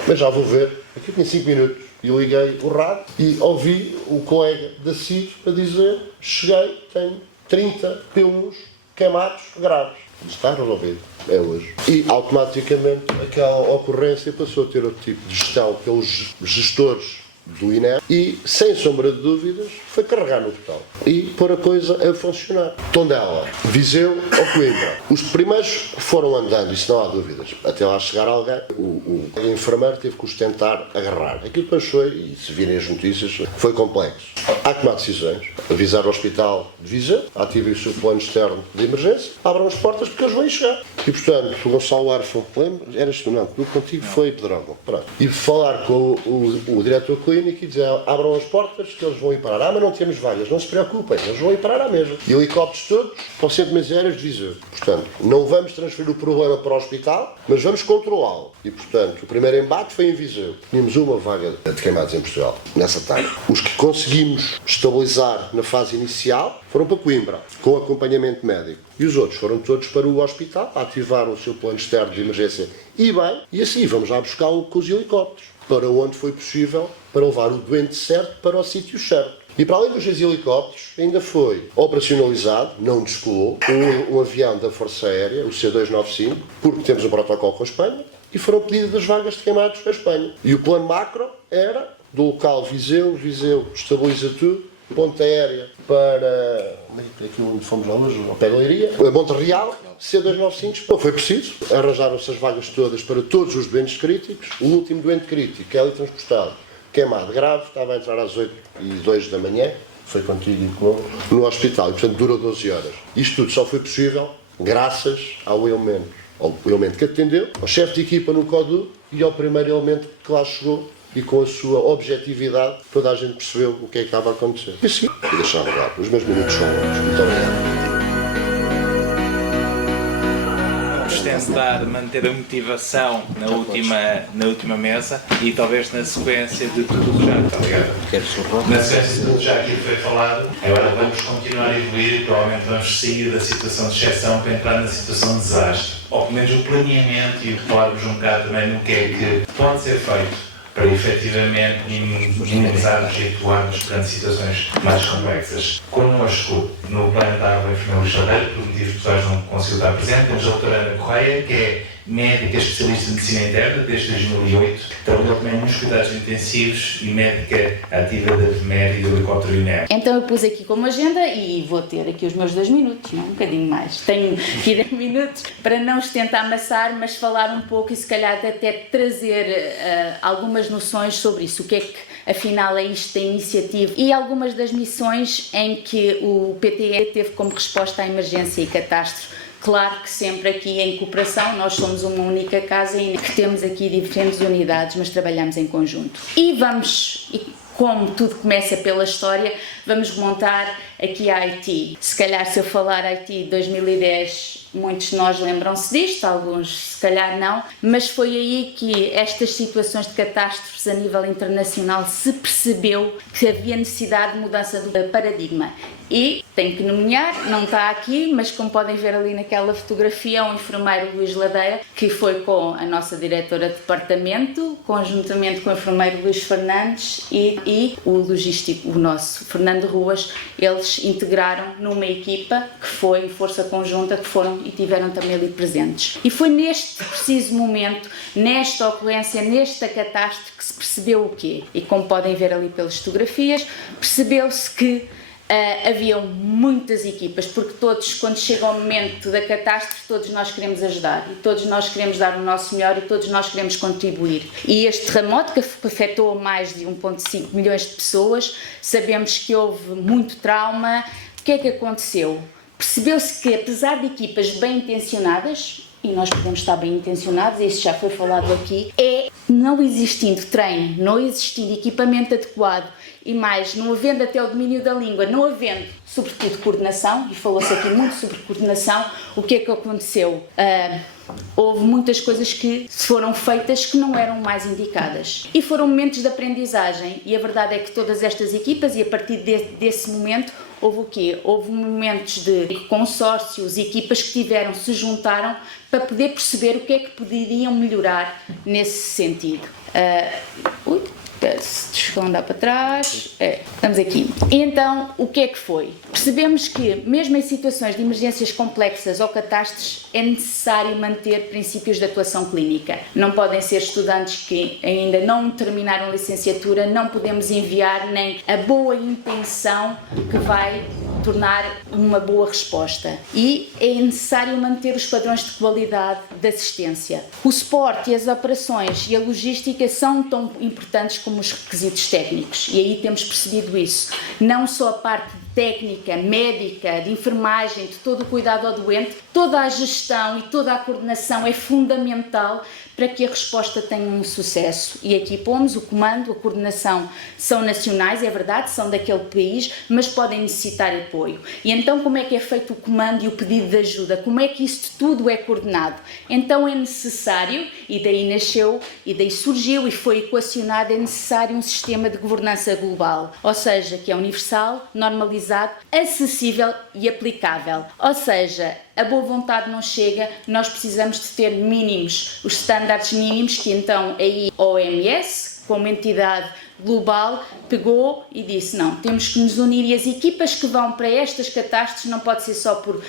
Mas já vou ver, aqui tinha 5 minutos. E liguei o rádio e ouvi o colega da CIV a dizer: cheguei, tenho 30 pelos queimados graves. Está resolvido, é hoje. E automaticamente aquela ocorrência passou a ter outro tipo de gestão pelos gestores do INEM e, sem sombra de dúvidas, foi carregar no botão e pôr a coisa a funcionar. Tondela, Viseu ou Coimbra. Os primeiros foram andando, isso não há dúvidas, até lá chegar alguém. O enfermeiro teve que os tentar agarrar. Aquilo depois foi, e se virem as notícias, foi complexo. Há que tomar decisões. Avisar o hospital de Viseu, ativem o seu plano externo de emergência, abram as portas porque eles vão chegar. E, portanto, o Gonçalo Arfo, lembra? Eras tu, não? O contigo foi Pedrógão. E falar com o diretor clínico e dizer: abram as portas que eles vão ir parar. Mas não temos vagas, não se preocupem, eles vão ir parar à mesma. Helicópteros todos para o Centro de Emergências Aéreas de Viseu. Portanto, não vamos transferir o problema para o hospital, mas vamos controlá-lo. E, portanto, o primeiro embate foi em Viseu. Tínhamos uma vaga de queimados em Portugal, nessa tarde. Os que conseguimos estabilizar na fase inicial foram para Coimbra, com acompanhamento médico. E os outros foram todos para o hospital, ativaram o seu plano externo de emergência e bem, e assim vamos lá buscá-lo com os helicópteros, para onde foi possível para levar o doente certo para o sítio certo. E para além dos 6 helicópteros, ainda foi operacionalizado, não descolou, um avião da Força Aérea, o C-295, porque temos um protocolo com a Espanha, e foram pedidas as vagas de queimados à Espanha. E o plano macro era, do local Viseu estabiliza tudo, ponta aérea para, aqui onde fomos lá hoje, ao pé da Leiria, Monte Real, C-295, não foi preciso, arranjaram-se as vagas todas para todos os doentes críticos. O último doente crítico, que é ali transportado, queimado grave, estava a entrar às 8h02 da manhã, foi contigo e no hospital, e portanto durou 12 horas. Isto tudo só foi possível graças ao elemento que atendeu, ao chefe de equipa no CODU e ao primeiro elemento que lá chegou, e com a sua objetividade toda a gente percebeu o que é que estava a acontecer. E sim, e deixar rodar. Os meus minutos são longos. Muito obrigado. Tentar manter a motivação na última mesa e talvez na sequência de tudo que já está ligado. Na sequência de tudo já aqui foi falado, agora vamos continuar a evoluir e provavelmente vamos sair da situação de exceção para entrar na situação de desastre. Ou pelo menos o planeamento e falarmos um bocado também no que é que pode ser feito para efetivamente minimizarmos e atuarmos perante situações mais complexas. Connosco, no plano da água enfermeira Chadeiro, por motivos pessoais não consigo estar presente, temos a doutora Ana Correia, que é médica especialista em medicina interna desde 2008, trabalhou também nos cuidados intensivos e médica ativa da FMER e do helicóptero INEM. Então eu pus aqui como agenda e vou ter aqui os meus 2 minutos, não? Um bocadinho mais. Tenho aqui 10 minutos para não os tentar amassar, mas falar um pouco e se calhar até trazer algumas noções sobre isso. O que é que afinal é isto da iniciativa e algumas das missões em que o PTE teve como resposta à emergência e catástrofe. Claro que sempre aqui em cooperação, nós somos uma única casa e que temos aqui diferentes unidades, mas trabalhamos em conjunto. E como tudo começa pela história, vamos montar aqui a Haiti. Se calhar se eu falar Haiti 2010, muitos de nós lembram-se disto, alguns se calhar não, mas foi aí que estas situações de catástrofes a nível internacional se percebeu que havia necessidade de mudança do paradigma. E tenho que nomear, não está aqui, mas como podem ver ali naquela fotografia, o enfermeiro Luís Ladeira, que foi com a nossa diretora de departamento, conjuntamente com o enfermeiro Luís Fernandes e o logístico, o nosso Fernando Ruas, eles integraram numa equipa que foi força conjunta, que foram e tiveram também ali presentes. E foi neste preciso momento, nesta ocorrência, nesta catástrofe, que se percebeu o quê? E como podem ver ali pelas fotografias, percebeu-se que haviam muitas equipas, porque todos, quando chega o momento da catástrofe, todos nós queremos ajudar e todos nós queremos dar o nosso melhor e todos nós queremos contribuir. E este terremoto, que afetou mais de 1,5 milhões de pessoas, sabemos que houve muito trauma. O que é que aconteceu? Percebeu-se que, apesar de equipas bem intencionadas, e nós podemos estar bem intencionados, isso já foi falado aqui, não existindo treino, não existindo equipamento adequado e mais, não havendo até o domínio da língua, não havendo, sobretudo, coordenação, e falou-se aqui muito sobre coordenação, o que é que aconteceu? Houve muitas coisas que foram feitas que não eram mais indicadas. E foram momentos de aprendizagem, e a verdade é que todas estas equipas, e a partir desse momento, houve o quê? Houve momentos de consórcios, equipas que se juntaram para poder perceber o que é que poderiam melhorar nesse sentido. Deixa eu andar para trás. Estamos aqui. Então, o que é que foi? Percebemos que, mesmo em situações de emergências complexas ou catástrofes, é necessário manter princípios de atuação clínica. Não podem ser estudantes que ainda não terminaram a licenciatura, não podemos enviar nem a boa intenção que vai tornar uma boa resposta. E é necessário manter os padrões de qualidade de assistência. O suporte e as operações e a logística são tão importantes como os requisitos técnicos, e aí temos percebido isso. Não só a parte técnica, médica, de enfermagem, de todo o cuidado ao doente, toda a gestão e toda a coordenação é fundamental para que a resposta tenha um sucesso. E aqui pomos o comando, a coordenação são nacionais, é verdade, são daquele país, mas podem necessitar apoio. E então como é que é feito o comando e o pedido de ajuda? Como é que isto tudo é coordenado? Então é necessário, e daí nasceu, e daí surgiu e foi equacionado, é necessário um sistema de governança global, ou seja, que é universal, normalizado, acessível e aplicável. Ou seja, a boa vontade não chega, nós precisamos de ter mínimos, os estándares mínimos, que então aí a OMS, como entidade global pegou e disse, não, temos que nos unir e as equipas que vão para estas catástrofes não pode ser só por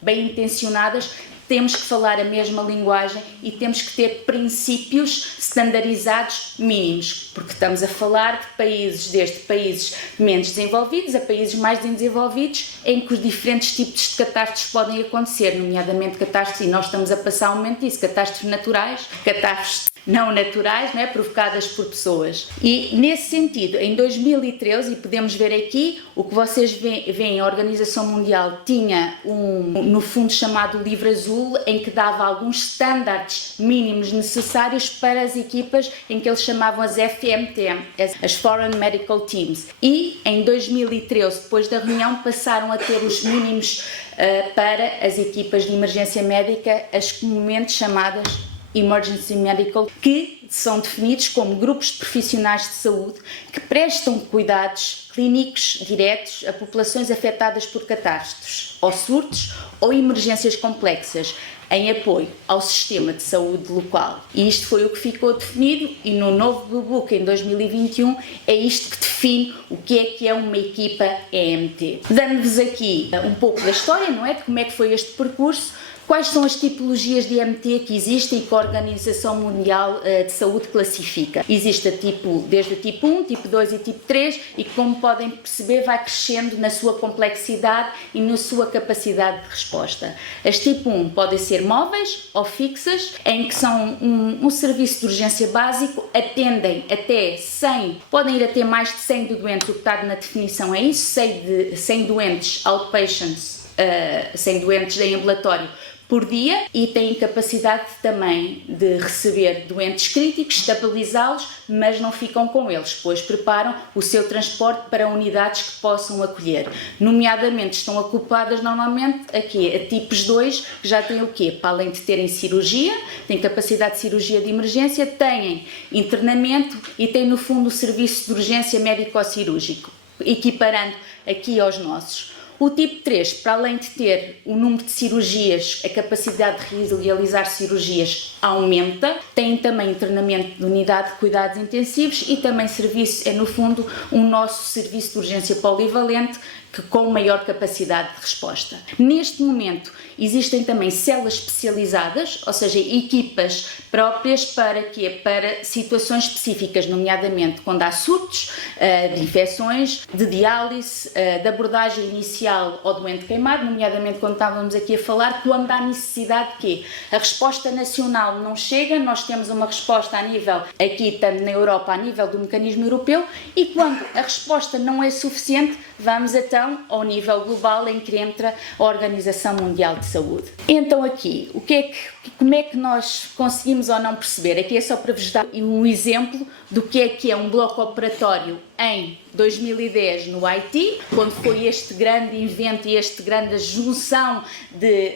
bem intencionadas, temos que falar a mesma linguagem e temos que ter princípios standardizados mínimos, porque estamos a falar de países, desde países menos desenvolvidos a países mais desenvolvidos, em que os diferentes tipos de catástrofes podem acontecer, nomeadamente catástrofes, e nós estamos a passar um momento disso, catástrofes naturais, catástrofes não naturais, não é? Provocadas por pessoas. E nesse sentido, em 2013, e podemos ver aqui, o que vocês veem, a Organização Mundial tinha no fundo chamado Livro Azul, em que dava alguns estándares mínimos necessários para as equipas em que eles chamavam as FMT, as Foreign Medical Teams. E em 2013, depois da reunião, passaram a ter os mínimos para as equipas de emergência médica, as comumente chamadas Emergency Medical, que são definidos como grupos de profissionais de saúde que prestam cuidados clínicos diretos a populações afetadas por catástrofes, ou surtos, ou emergências complexas, em apoio ao sistema de saúde local. E isto foi o que ficou definido, e no novo Blue Book em 2021 é isto que define o que é uma equipa EMT. Dando-vos aqui um pouco da história, não é? De como é que foi este percurso. Quais são as tipologias de EMT que existem e que a Organização Mundial de Saúde classifica? Existe desde o tipo 1, tipo 2 e tipo 3 e, como podem perceber, vai crescendo na sua complexidade e na sua capacidade de resposta. As tipo 1 podem ser móveis ou fixas, em que são um serviço de urgência básico, atendem até 100, podem ir até mais de 100 doentes, o que está na definição é isso, 100 doentes outpatients, 100 doentes em ambulatório por dia, e têm capacidade também de receber doentes críticos, estabilizá-los, mas não ficam com eles, pois preparam o seu transporte para unidades que possam acolher. Nomeadamente estão ocupadas normalmente aqui a tipos 2, que já têm o quê? Para além de terem cirurgia, têm capacidade de cirurgia de emergência, têm internamento e têm no fundo o serviço de urgência médico-cirúrgico, equiparando aqui aos nossos. O tipo 3, para além de ter o número de cirurgias, a capacidade de realizar cirurgias aumenta, tem também internamento de unidade de cuidados intensivos e também serviço, é no fundo o nosso serviço de urgência polivalente, que com maior capacidade de resposta. Neste momento existem também células especializadas, ou seja, equipas próprias para quê? Para situações específicas, nomeadamente quando há surtos de infecções, de diálise, de abordagem inicial ao doente queimado, nomeadamente quando estávamos aqui a falar, quando há necessidade de quê? A resposta nacional não chega, nós temos uma resposta a nível, aqui tanto na Europa, a nível do mecanismo europeu, e quando a resposta não é suficiente, vamos então ao nível global em que entra a Organização Mundial de Saúde. Então aqui, como é que nós conseguimos ou não perceber? Aqui é só para vos dar um exemplo do que é um bloco operatório em 2010 no Haiti, quando foi este grande evento e esta grande junção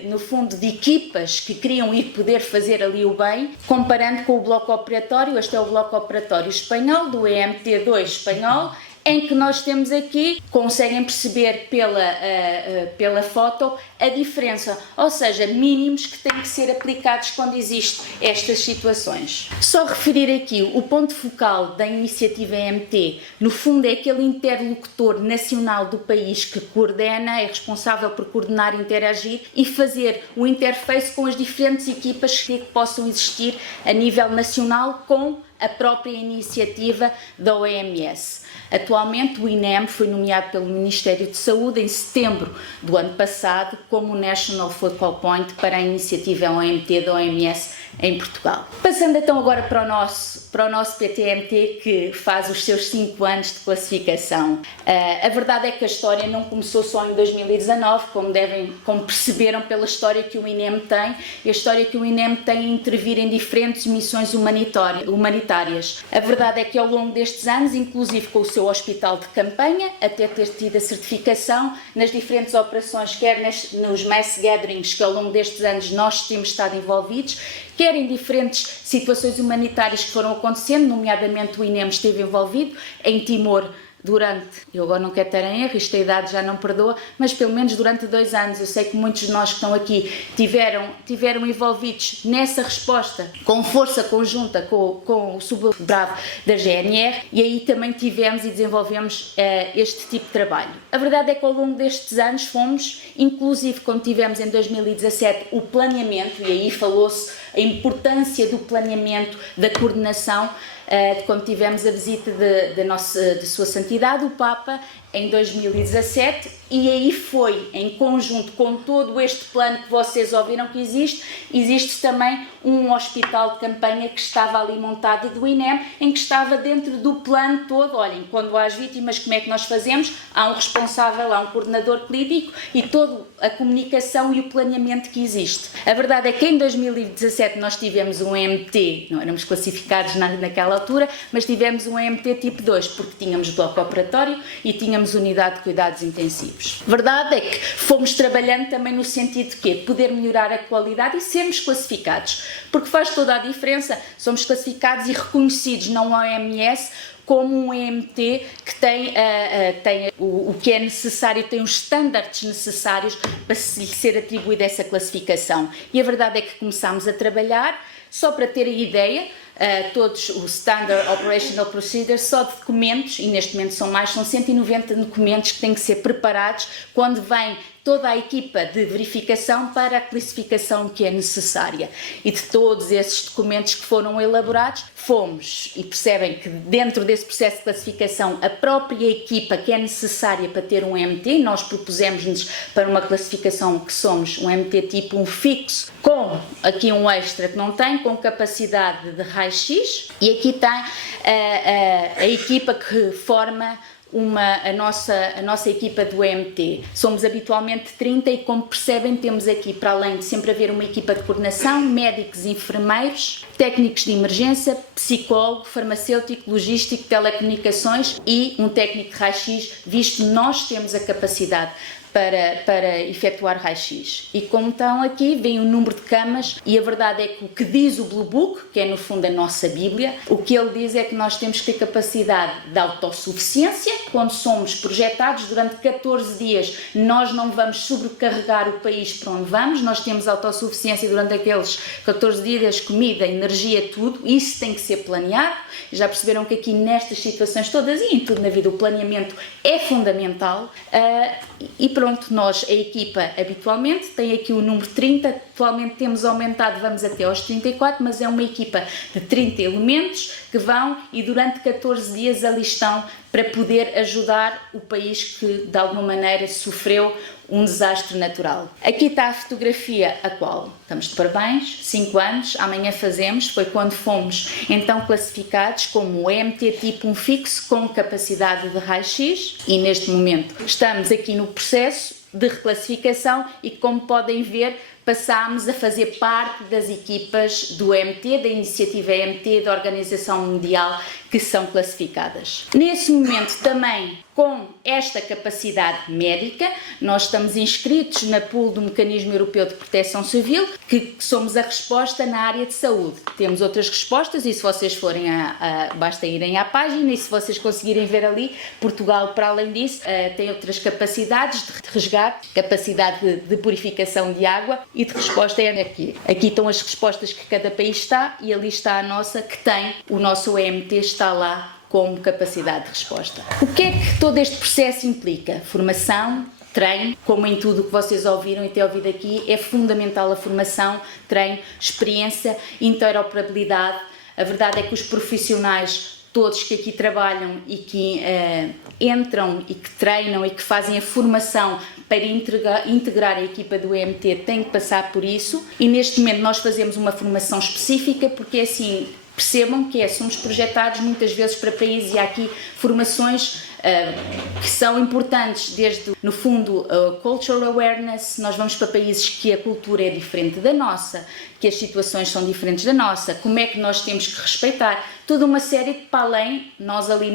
no fundo, de equipas que queriam ir poder fazer ali o bem, comparando com o bloco operatório. Este é o bloco operatório espanhol, do EMT2 espanhol, em que nós temos aqui, conseguem perceber pela foto a diferença, ou seja, mínimos que têm que ser aplicados quando existem estas situações. Só referir aqui o ponto focal da iniciativa EMT, no fundo é aquele interlocutor nacional do país que coordena, é responsável por coordenar, interagir e fazer o interface com as diferentes equipas que possam existir a nível nacional com a própria iniciativa da OMS. Atualmente, o INEM foi nomeado pelo Ministério de Saúde em setembro do ano passado como National Focal Point para a iniciativa OMT da OMS em Portugal. Passando então agora para o nosso PTMT, que faz os seus 5 anos de classificação. A verdade é que a história não começou só em 2019, como perceberam pela história que o INEM tem, e a história que o INEM tem a intervir em diferentes missões humanitárias. A verdade é que ao longo destes anos, inclusive com o seu hospital de campanha, até ter tido a certificação nas diferentes operações, quer nos mass gatherings que ao longo destes anos nós temos estado envolvidos, quer em diferentes situações humanitárias que foram acontecendo, nomeadamente o INEM esteve envolvido em Timor durante, eu agora não quero ter em erro, isto a idade já não perdoa, mas pelo menos durante 2 anos. Eu sei que muitos de nós que estão aqui tiveram envolvidos nessa resposta, com força conjunta com o subbravo da GNR, e aí também tivemos e desenvolvemos este tipo de trabalho. A verdade é que ao longo destes anos fomos, inclusive quando tivemos em 2017 o planeamento, e aí falou-se a importância do planeamento, da coordenação, quando tivemos a visita de Sua Santidade, o Papa, em 2017, e aí foi, em conjunto com todo este plano que vocês ouviram que existe também um hospital de campanha que estava ali montado do INEM, em que estava dentro do plano todo. Olhem, quando há as vítimas, como é que nós fazemos? Há um responsável, há um coordenador clínico e toda a comunicação e o planeamento que existe. A verdade é que em 2017 nós tivemos um EMT, não éramos classificados naquela altura, mas tivemos um EMT tipo 2, porque tínhamos bloco operatório e tínhamos unidade de cuidados intensivos. Verdade é que fomos trabalhando também no sentido de quê? Poder melhorar a qualidade e sermos classificados, porque faz toda a diferença, somos classificados e reconhecidos na OMS como um EMT que tem o que é necessário, tem os estándares necessários para lhe ser atribuída essa classificação. E a verdade é que começámos a trabalhar, só para terem ideia, todos os Standard Operational Procedures, só de documentos, e neste momento são 190 documentos que têm que ser preparados quando vem toda a equipa de verificação para a classificação que é necessária. E de todos esses documentos que foram elaborados, fomos, e percebem que dentro desse processo de classificação, a própria equipa que é necessária para ter um MT, nós propusemos-nos para uma classificação que somos um MT tipo um fixo, com aqui um extra que não tem, com capacidade de raio-x, e aqui tem a equipa que forma a nossa equipa do EMT. Somos habitualmente 30 e, como percebem, temos aqui, para além de sempre haver uma equipa de coordenação, médicos, enfermeiros, técnicos de emergência, psicólogo, farmacêutico, logístico, telecomunicações e um técnico de raio-x, visto nós temos a capacidade para efetuar raio-x. E como estão aqui, vem o número de camas, e a verdade é que o que diz o Blue Book, que é no fundo a nossa Bíblia, o que ele diz é que nós temos que ter capacidade de autossuficiência. Quando somos projetados durante 14 dias, nós não vamos sobrecarregar o país para onde vamos, nós temos autossuficiência durante aqueles 14 dias, comida, energia, tudo. Isso tem que ser planeado. Já perceberam que aqui nestas situações todas e em tudo na vida o planeamento é fundamental. E pronto, nós, a equipa habitualmente tem aqui o número 30, atualmente temos aumentado, vamos até aos 34, mas é uma equipa de 30 elementos que vão e durante 14 dias ali estão para poder ajudar o país que de alguma maneira sofreu um desastre natural. Aqui está a fotografia a qual estamos de parabéns, 5 anos, amanhã fazemos, foi quando fomos então classificados como o EMT tipo um fixo com capacidade de raio-x, e neste momento estamos aqui no processo de reclassificação e, como podem ver, passámos a fazer parte das equipas do EMT, da iniciativa EMT, da Organização Mundial, que são classificadas. Nesse momento também, com esta capacidade médica, nós estamos inscritos na pool do Mecanismo Europeu de Proteção Civil, que somos a resposta na área de saúde. Temos outras respostas e se vocês forem basta irem à página e se vocês conseguirem ver ali, Portugal, para além disso, tem outras capacidades de resgate, capacidade de purificação de água e de resposta é aqui. Aqui estão as respostas que cada país está e ali está a nossa, que tem o nosso EMT, está lá como capacidade de resposta. O que é que todo este processo implica? Formação, treino, como em tudo o que vocês ouviram e têm ouvido aqui, é fundamental a formação, treino, experiência, interoperabilidade. A verdade é que os profissionais todos que aqui trabalham e que entram e que treinam e que fazem a formação para integrar a equipa do EMT têm que passar por isso, e neste momento nós fazemos uma formação específica porque assim, percebam que somos projetados muitas vezes para países e há aqui formações que são importantes, desde, no fundo, cultural awareness. Nós vamos para países que a cultura é diferente da nossa, que as situações são diferentes da nossa, como é que nós temos que respeitar, toda uma série de para além. Nós ali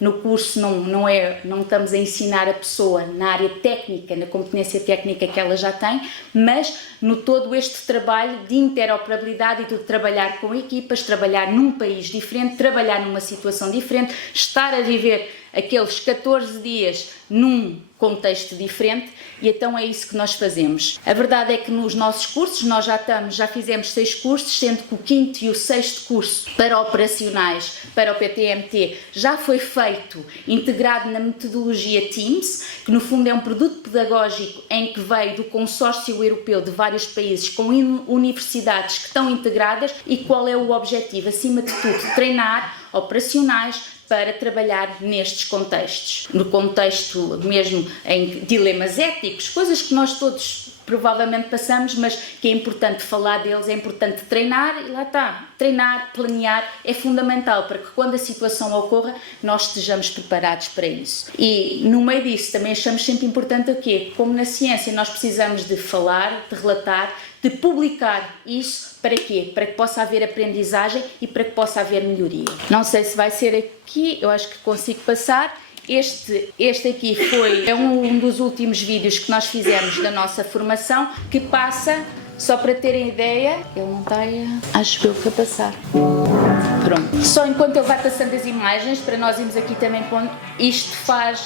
no curso não estamos a ensinar a pessoa na área técnica, na competência técnica que ela já tem, mas no todo este trabalho de interoperabilidade e de trabalhar com equipas, trabalhar num país diferente, trabalhar numa situação diferente, estar a viver aqueles 14 dias num contexto diferente, e então é isso que nós fazemos. A verdade é que nos nossos cursos nós já fizemos 6 cursos, sendo que o 5º e o 6º curso para operacionais, para o PTMT, já foi feito, integrado na metodologia Teams, que no fundo é um produto pedagógico em que veio do consórcio europeu de vários países com universidades que estão integradas. E qual é o objetivo? Acima de tudo, treinar operacionais para trabalhar nestes contextos, no contexto mesmo em dilemas éticos, coisas que nós todos provavelmente passamos, mas que é importante falar deles, é importante treinar, e lá está, treinar, planear é fundamental para que quando a situação ocorra nós estejamos preparados para isso. E no meio disso também achamos sempre importante o quê? Como na ciência nós precisamos de falar, de relatar, de publicar isso. Para quê? Para que possa haver aprendizagem e para que possa haver melhoria. Não sei se vai ser aqui, eu acho que consigo passar. Este aqui é um dos últimos vídeos que nós fizemos da nossa formação, que passa, só para terem ideia, ele não está, acho eu que a passar. Pronto. Só enquanto ele vai passando as imagens, para nós irmos aqui também pondo,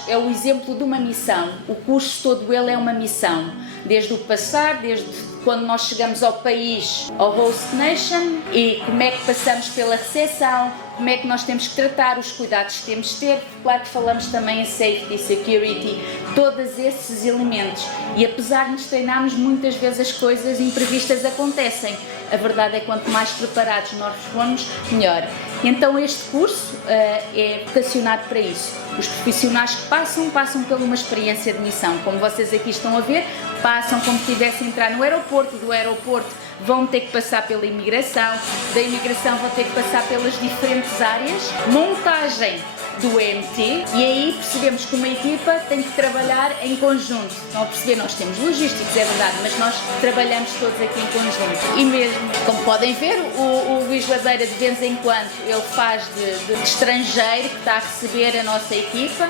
é o exemplo de uma missão. O curso todo ele é uma missão, desde o passar, desde quando nós chegamos ao país, ao host nation, e como é que passamos pela recepção, como é que nós temos que tratar, os cuidados que temos de ter. Claro que falamos também em safety, security, todos esses elementos. E apesar de nos treinarmos, muitas vezes as coisas imprevistas acontecem. A verdade é que quanto mais preparados nós formos, melhor. Então este curso é vocacionado para isso. Os profissionais que passam por uma experiência de missão. Como vocês aqui estão a ver, passam como se estivessem a entrar no aeroporto, do aeroporto vão ter que passar pela imigração, da imigração vão ter que passar pelas diferentes áreas, montagem do EMT, e aí percebemos que uma equipa tem que trabalhar em conjunto. Estão a perceber? Nós temos logísticos, é verdade, mas nós trabalhamos todos aqui em conjunto. E mesmo, como podem ver, o Luís Ladeira de vez em quando ele faz de estrangeiro que está a receber a nossa equipa,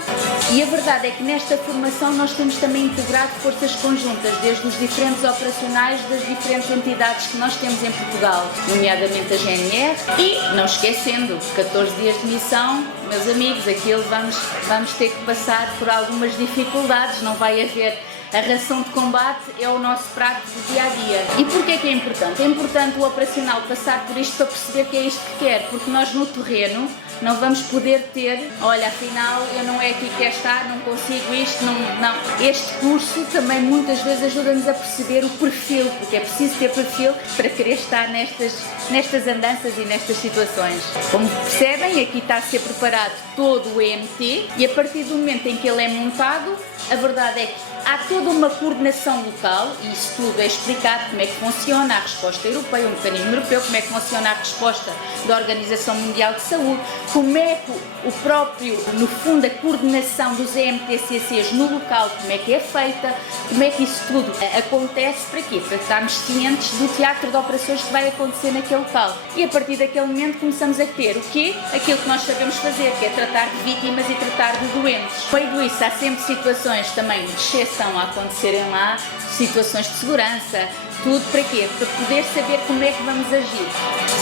e a verdade é que nesta formação nós temos também integrado forças conjuntas, desde os diferentes operacionais das diferentes entidades que nós temos em Portugal, nomeadamente a GNR, e não esquecendo, 14 dias de missão, meus amigos, aquilo vamos ter que passar por algumas dificuldades, não vai haver. A ração de combate é o nosso prato do dia-a-dia. E porquê que é importante? É importante o operacional passar por isto para perceber que é isto que quer, porque nós no terreno não vamos poder ter, olha, afinal eu não é aqui que quero estar, não consigo isto, não. Este curso também muitas vezes ajuda-nos a perceber o perfil, porque é preciso ter perfil para querer estar nestas andanças e nestas situações. Como percebem, aqui está a ser preparado todo o EMT, e a partir do momento em que ele é montado, a verdade é que há toda uma coordenação local, e isso tudo é explicado, como é que funciona a resposta europeia, o mecanismo europeu, como é que funciona a resposta da Organização Mundial de Saúde, como é que o próprio, no fundo, a coordenação dos EMTCCs no local, como é que é feita, como é que isso tudo acontece, para quê? Para estarmos cientes do teatro de operações que vai acontecer naquele local. E a partir daquele momento começamos a ter o quê? Aquilo que nós sabemos fazer, que é tratar de vítimas e tratar de doentes. Feito isso, há sempre situações também de exceção a acontecerem lá, situações de segurança, tudo para quê? Para poder saber como é que vamos agir.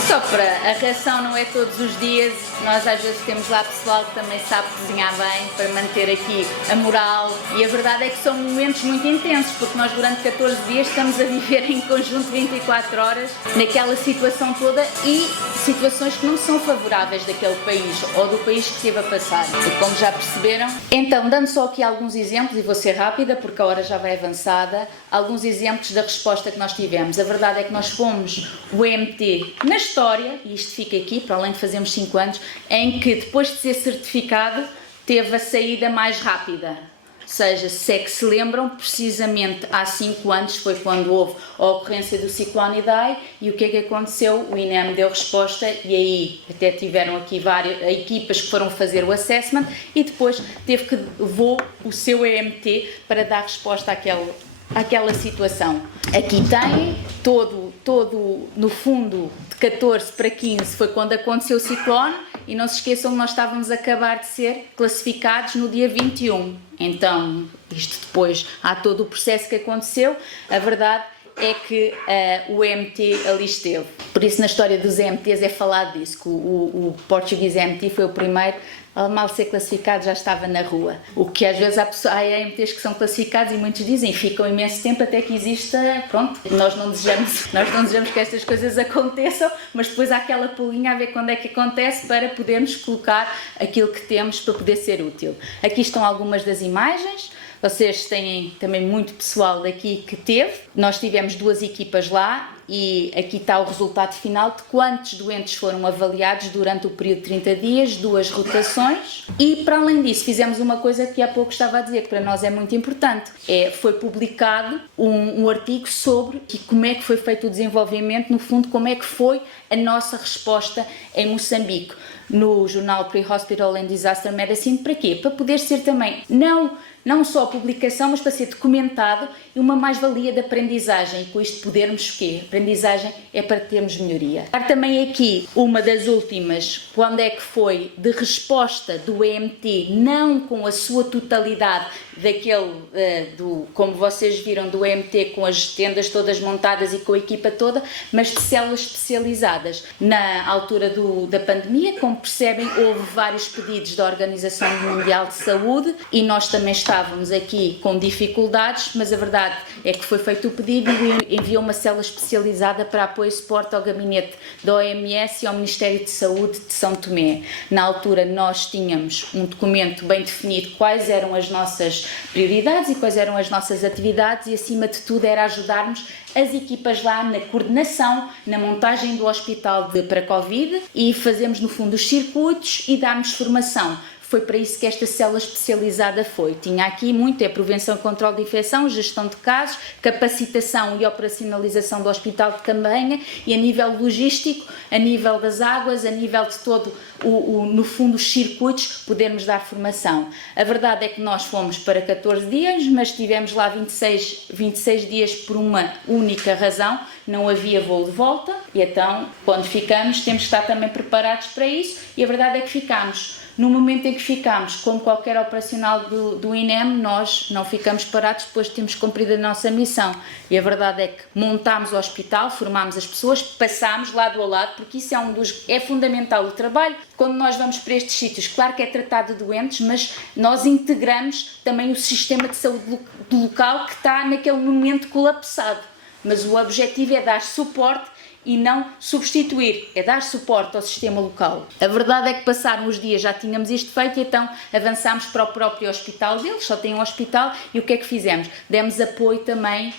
Só para a ração não é todos os dias, nós às vezes temos lá pessoal que também sabe cozinhar bem, para manter aqui a moral, e a verdade é que são momentos muito intensos, porque nós durante 14 dias estamos a viver em conjunto 24 horas, naquela situação toda, e situações que não são favoráveis daquele país, ou do país que esteve a passar. E como já perceberam, então, dando só aqui alguns exemplos, e vou ser rápida porque a hora já vai avançada, alguns exemplos da resposta que nós tivemos. A verdade é que nós fomos o EMT na história, e isto fica aqui, para além de fazermos 5 anos, em que depois de ser certificado, teve a saída mais rápida. Ou seja, se é que se lembram, precisamente há 5 anos foi quando houve a ocorrência do ciclone Idai, e o que é que aconteceu? O INEM deu resposta, e aí até tiveram aqui várias equipas que foram fazer o assessment, e depois levou o seu EMT para dar resposta àquela situação. Aqui tem todo, no fundo, de 14 para 15 foi quando aconteceu o ciclone, e não se esqueçam que nós estávamos a acabar de ser classificados no dia 21. Então, isto depois, há todo o processo que aconteceu. A verdade é que o EMT ali esteve. Por isso, na história dos EMTs é falado disso, que o Portuguese EMT foi o primeiro. Ao mal ser classificado já estava na rua. O que às vezes há EMTs que são classificados e muitos dizem ficam imenso tempo até que exista, pronto, nós não desejamos que estas coisas aconteçam, mas depois há aquela pulguinha a ver quando é que acontece para podermos colocar aquilo que temos para poder ser útil. Aqui estão algumas das imagens. Vocês têm também muito pessoal daqui que teve. Nós tivemos 2 equipas lá e aqui está o resultado final de quantos doentes foram avaliados durante o período de 30 dias, 2 rotações. E para além disso fizemos uma coisa que há pouco estava a dizer, que para nós é muito importante. Foi publicado um artigo sobre como é que foi feito o desenvolvimento, no fundo como é que foi a nossa resposta em Moçambique. No jornal Pre-Hospital and Disaster Medicine, para quê? Para poder ser também, não só a publicação, mas para ser documentado e uma mais-valia de aprendizagem. E com isto podermos o quê? Aprendizagem é para termos melhoria. Também aqui, uma das últimas, quando é que foi de resposta do EMT, não com a sua totalidade, como vocês viram, do EMT com as tendas todas montadas e com a equipa toda, mas de células especializadas. Na altura da pandemia, como percebem, houve vários pedidos da Organização Mundial de Saúde e nós também estávamos aqui com dificuldades, mas a verdade é que foi feito o pedido e enviou uma célula especializada para apoio e suporte ao gabinete da OMS e ao Ministério de Saúde de São Tomé. Na altura nós tínhamos um documento bem definido quais eram as nossas prioridades e quais eram as nossas atividades e acima de tudo era ajudarmos as equipas lá na coordenação, na montagem do hospital para Covid e fazemos no fundo os circuitos e darmos formação. Foi para isso que esta célula especializada foi. Tinha aqui muito, prevenção e controle de infecção, gestão de casos, capacitação e operacionalização do Hospital de Cambanha e a nível logístico, a nível das águas, a nível de todo, no fundo, os circuitos, podermos dar formação. A verdade é que nós fomos para 14 dias, mas tivemos lá 26 dias por uma única razão, não havia voo de volta e então, quando ficamos, temos que estar também preparados para isso e a verdade é que ficámos. No momento em que ficámos, como qualquer operacional do INEM, nós não ficamos parados depois de termos cumprido a nossa missão. E a verdade é que montámos o hospital, formámos as pessoas, passámos lado a lado, porque isso é fundamental o trabalho. Quando nós vamos para estes sítios, claro que é tratado de doentes, mas nós integramos também o sistema de saúde do local que está naquele momento colapsado. Mas o objetivo é dar suporte e não substituir, é dar suporte ao sistema local. A verdade é que passaram os dias, já tínhamos isto feito, e então avançámos para o próprio hospital deles, só tem um hospital, e o que é que fizemos? Demos apoio também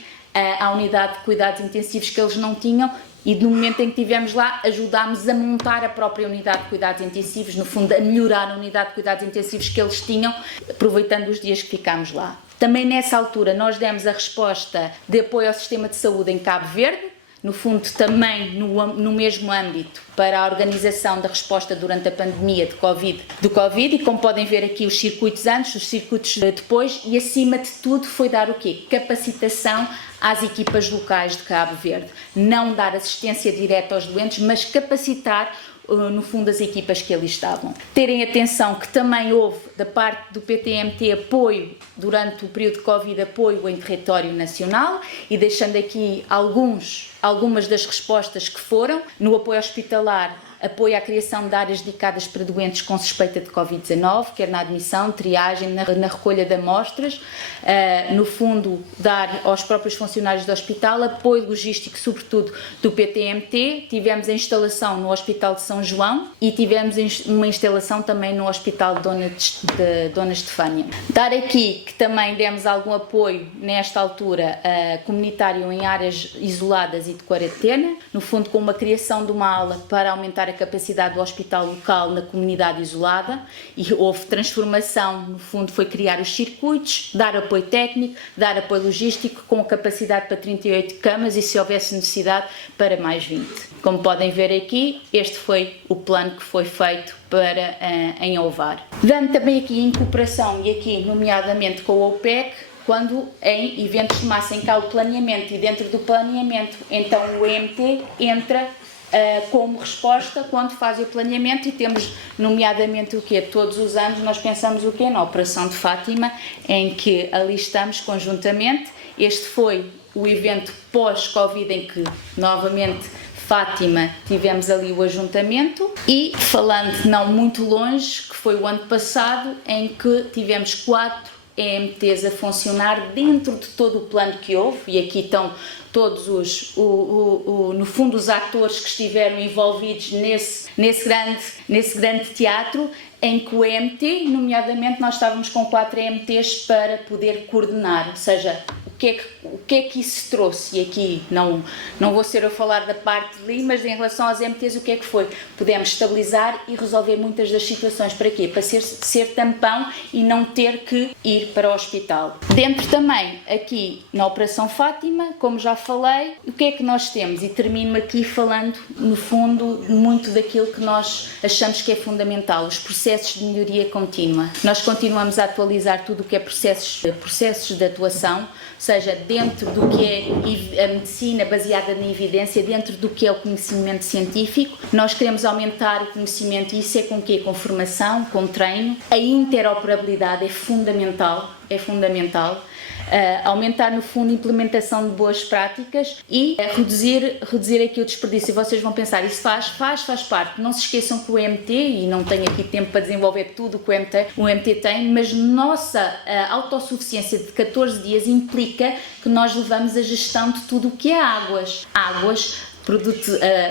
à unidade de cuidados intensivos que eles não tinham, e no momento em que estivemos lá, ajudámos a montar a própria unidade de cuidados intensivos, no fundo a melhorar a unidade de cuidados intensivos que eles tinham, aproveitando os dias que ficámos lá. Também nessa altura nós demos a resposta de apoio ao sistema de saúde em Cabo Verde, no fundo também no mesmo âmbito para a organização da resposta durante a pandemia do Covid e como podem ver aqui os circuitos antes, os circuitos depois e acima de tudo foi dar o quê? Capacitação às equipas locais de Cabo Verde. Não dar assistência direta aos doentes, mas capacitar no fundo as equipas que ali estavam. Terem atenção que também houve da parte do PTMT apoio durante o período de Covid, apoio em território nacional e deixando aqui algumas das respostas que foram no apoio hospitalar, apoio à criação de áreas dedicadas para doentes com suspeita de Covid-19, quer na admissão, triagem, na recolha de amostras, no fundo dar aos próprios funcionários do hospital, apoio logístico sobretudo do PTMT, tivemos a instalação no Hospital de São João e tivemos uma instalação também no Hospital de Dona Estefânia. Dar aqui que também demos algum apoio nesta altura comunitário em áreas isoladas e de quarentena, no fundo com uma criação de uma aula para aumentar a capacidade do hospital local na comunidade isolada e houve transformação, no fundo foi criar os circuitos, dar apoio técnico, dar apoio logístico com capacidade para 38 camas e se houvesse necessidade para mais 20. Como podem ver aqui, este foi o plano que foi feito em Ovar. Dando também aqui em cooperação e aqui nomeadamente com o OPEC, quando em eventos de massa em que há o planeamento e dentro do planeamento, então o EMT entra como resposta quando faz o planeamento e temos nomeadamente o quê? Todos os anos nós pensamos o quê? Na Operação de Fátima, em que ali estamos conjuntamente. Este foi o evento pós-Covid em que novamente Fátima tivemos ali o ajuntamento e falando não muito longe, que foi o ano passado em que tivemos 4 EMTs a funcionar dentro de todo o plano que houve, e aqui estão todos no fundo os atores que estiveram envolvidos nesse grande teatro, em que o EMT, nomeadamente nós estávamos com 4 EMTs para poder coordenar, ou seja, o que é que isso trouxe? E aqui não vou ser a falar da parte ali, mas em relação aos EMTs, o que é que foi? Pudemos estabilizar e resolver muitas das situações. Para quê? Para ser tampão e não ter que ir para o hospital. Dentro também, aqui na Operação Fátima, como já falei, o que é que nós temos? E termino aqui falando, no fundo, muito daquilo que nós achamos que é fundamental, os processos de melhoria contínua. Nós continuamos a atualizar tudo o que é processos de atuação, ou seja, dentro do que é a medicina baseada na evidência, dentro do que é o conhecimento científico, nós queremos aumentar o conhecimento, e isso é com quê? Com formação, com treino. A interoperabilidade é fundamental. Aumentar no fundo a implementação de boas práticas e reduzir aqui o desperdício. E vocês vão pensar, isso faz parte. Não se esqueçam que o EMT, e não tenho aqui tempo para desenvolver tudo o que o EMT tem, mas nossa autossuficiência de 14 dias implica que nós levamos a gestão de tudo o que é águas,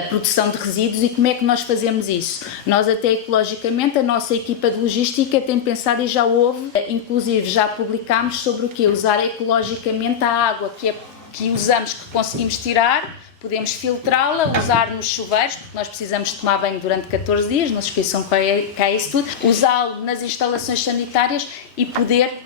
produção de resíduos. E como é que nós fazemos isso? Nós até ecologicamente, a nossa equipa de logística tem pensado, e já houve, inclusive já publicámos sobre o que? Usar ecologicamente a água que usamos, que conseguimos tirar, podemos filtrá-la, usar nos chuveiros, porque nós precisamos tomar banho durante 14 dias, não se esqueçam que é isso tudo, usá-lo nas instalações sanitárias e poder,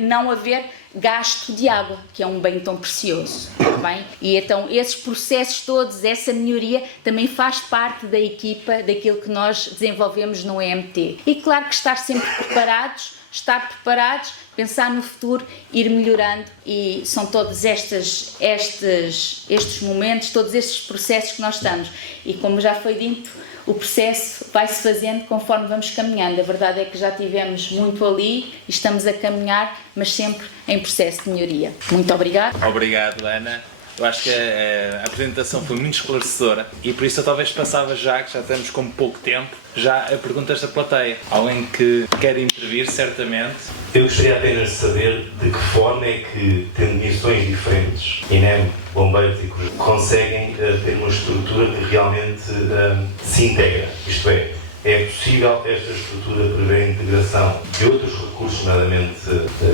não haver gasto de água, que é um bem tão precioso, está bem? E então esses processos todos, essa melhoria também faz parte da equipa, daquilo que nós desenvolvemos no EMT. E claro que estar preparados, pensar no futuro, ir melhorando, e são todos estes momentos, todos estes processos que nós estamos. E como já foi dito, o processo vai-se fazendo conforme vamos caminhando. A verdade é que já tivemos muito ali e estamos a caminhar, mas sempre em processo de melhoria. Muito obrigada. Obrigado, Ana. Eu acho que a apresentação foi muito esclarecedora e por isso eu talvez passava já, que já estamos com pouco tempo, já a perguntas da plateia. Alguém que quer intervir, certamente. Eu gostaria apenas de saber de que forma é que, tendo missões diferentes, INEM, bombeiros e cruz, conseguem ter uma estrutura que realmente se integra. Isto é possível esta estrutura prever a integração de outros recursos, nomeadamente,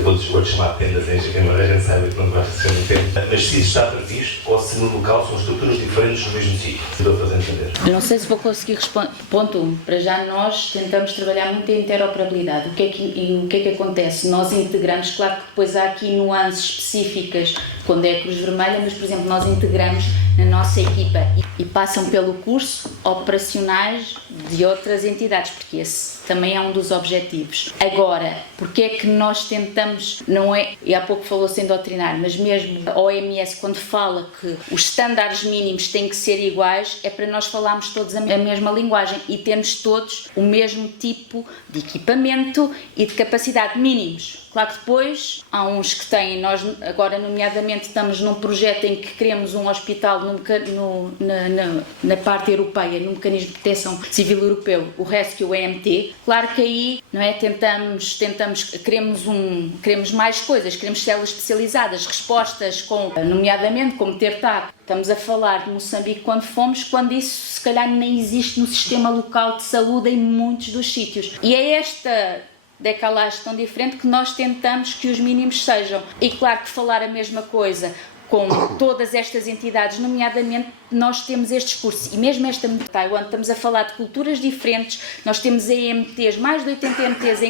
vou chamar tendas em Jaqueima, a gente sabe que não vai ser um tempo, mas se isso está previsto, ou se no local são estruturas diferentes no mesmo sítio. Estou a fazer entender. Não sei se vou conseguir responder. Ponto 1. Para já nós tentamos trabalhar muito a interoperabilidade. O que é que acontece? Nós integramos, claro que depois há aqui nuances específicas quando é a Cruz Vermelha, mas, por exemplo, nós integramos na nossa equipa e passam pelo curso operacionais de outras entidades, porque esse também é um dos objetivos. Agora, porque é que nós tentamos, não é, e há pouco falou-se em doutrinar, mas mesmo a OMS quando fala que os estándares mínimos têm que ser iguais, é para nós falarmos todos a mesma linguagem e termos todos o mesmo tipo de equipamento e de capacidade mínimos. Claro que depois há uns que têm, nós agora nomeadamente estamos num projeto em que queremos um hospital na parte europeia, no mecanismo de proteção civil europeu, o Rescue, o EMT. Claro que aí, não é, queremos mais coisas, queremos células especializadas, respostas nomeadamente como ter TAC. Estamos a falar de Moçambique quando isso se calhar nem existe no sistema local de saúde em muitos dos sítios. E é esta decalagem tão diferente que nós tentamos que os mínimos sejam. E claro que falar a mesma coisa com todas estas entidades, nomeadamente nós temos estes cursos, e mesmo esta Taiwan, estamos a falar de culturas diferentes, nós temos EMTs, mais de 80 EMTs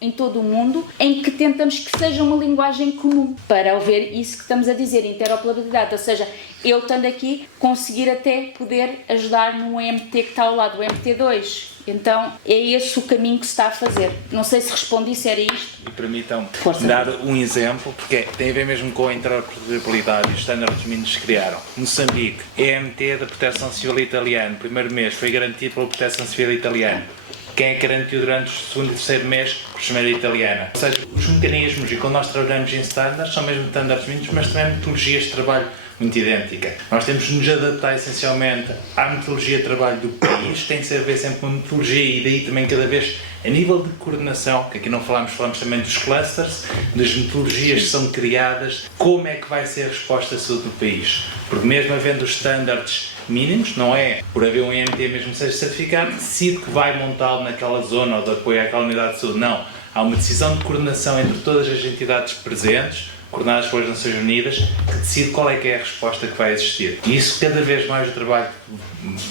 em todo o mundo, em que tentamos que seja uma linguagem comum, para haver isso que estamos a dizer, interoperabilidade, ou seja, eu estando aqui, conseguir até poder ajudar no EMT que está ao lado, o EMT2. Então, é esse o caminho que se está a fazer. Não sei se respondi, se era isto. E permitam dar um exemplo, porque tem a ver mesmo com a interoperabilidade e os estándares mínimos que criaram. Moçambique, EMT da Proteção Civil Italiana, primeiro mês foi garantido pela Proteção Civil Italiana. quem é que garantiu durante o segundo e terceiro mês a enfermeira italiana. Ou seja, os mecanismos, e quando nós trabalhamos em standards, são mesmo standards mínimos, mas também metodologias de trabalho muito idêntica. Nós temos de nos adaptar essencialmente à metodologia de trabalho do país, tem que ser sempre uma metodologia e daí também cada vez a nível de coordenação, que aqui não falamos também dos clusters, das metodologias que são criadas, como é que vai ser a resposta à saúde do país. Porque mesmo havendo os standards mínimos, não é por haver um IMT mesmo que seja certificado, decide que vai montá-lo naquela zona ou de apoio àquela unidade de saúde. Não. Há uma decisão de coordenação entre todas as entidades presentes, coordenadas pelas Nações Unidas, que decide qual é que é a resposta que vai existir. E isso cada vez mais o trabalho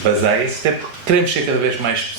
baseia-se, até porque queremos ser cada vez mais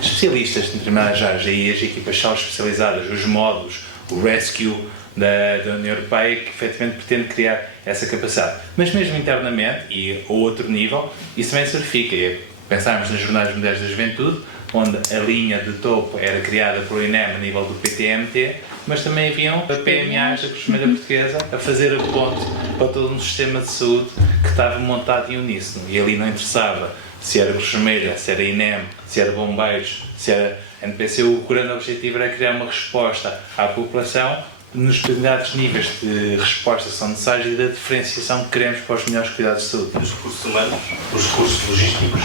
especialistas em determinadas áreas, e as equipas são especializadas, os módulos, o rescue da União Europeia, que efetivamente pretende criar essa capacidade. Mas mesmo internamente, e a outro nível, isso também se verifica. Pensarmos nas Jornadas Mundiais da Juventude, onde a linha de topo era criada pelo INEM a nível do PTMT, mas também haviam PMAs da Cruz Vermelha Portuguesa a fazer a ponte para todo um sistema de saúde que estava montado em uníssono. E ali não interessava se era Cruz Vermelha, se era INEM, se era Bombeiros, se era NPC. O grande objetivo era criar uma resposta à população nos determinados níveis de resposta que são necessários e da diferenciação que queremos para os melhores cuidados de saúde. Os recursos humanos, os recursos logísticos.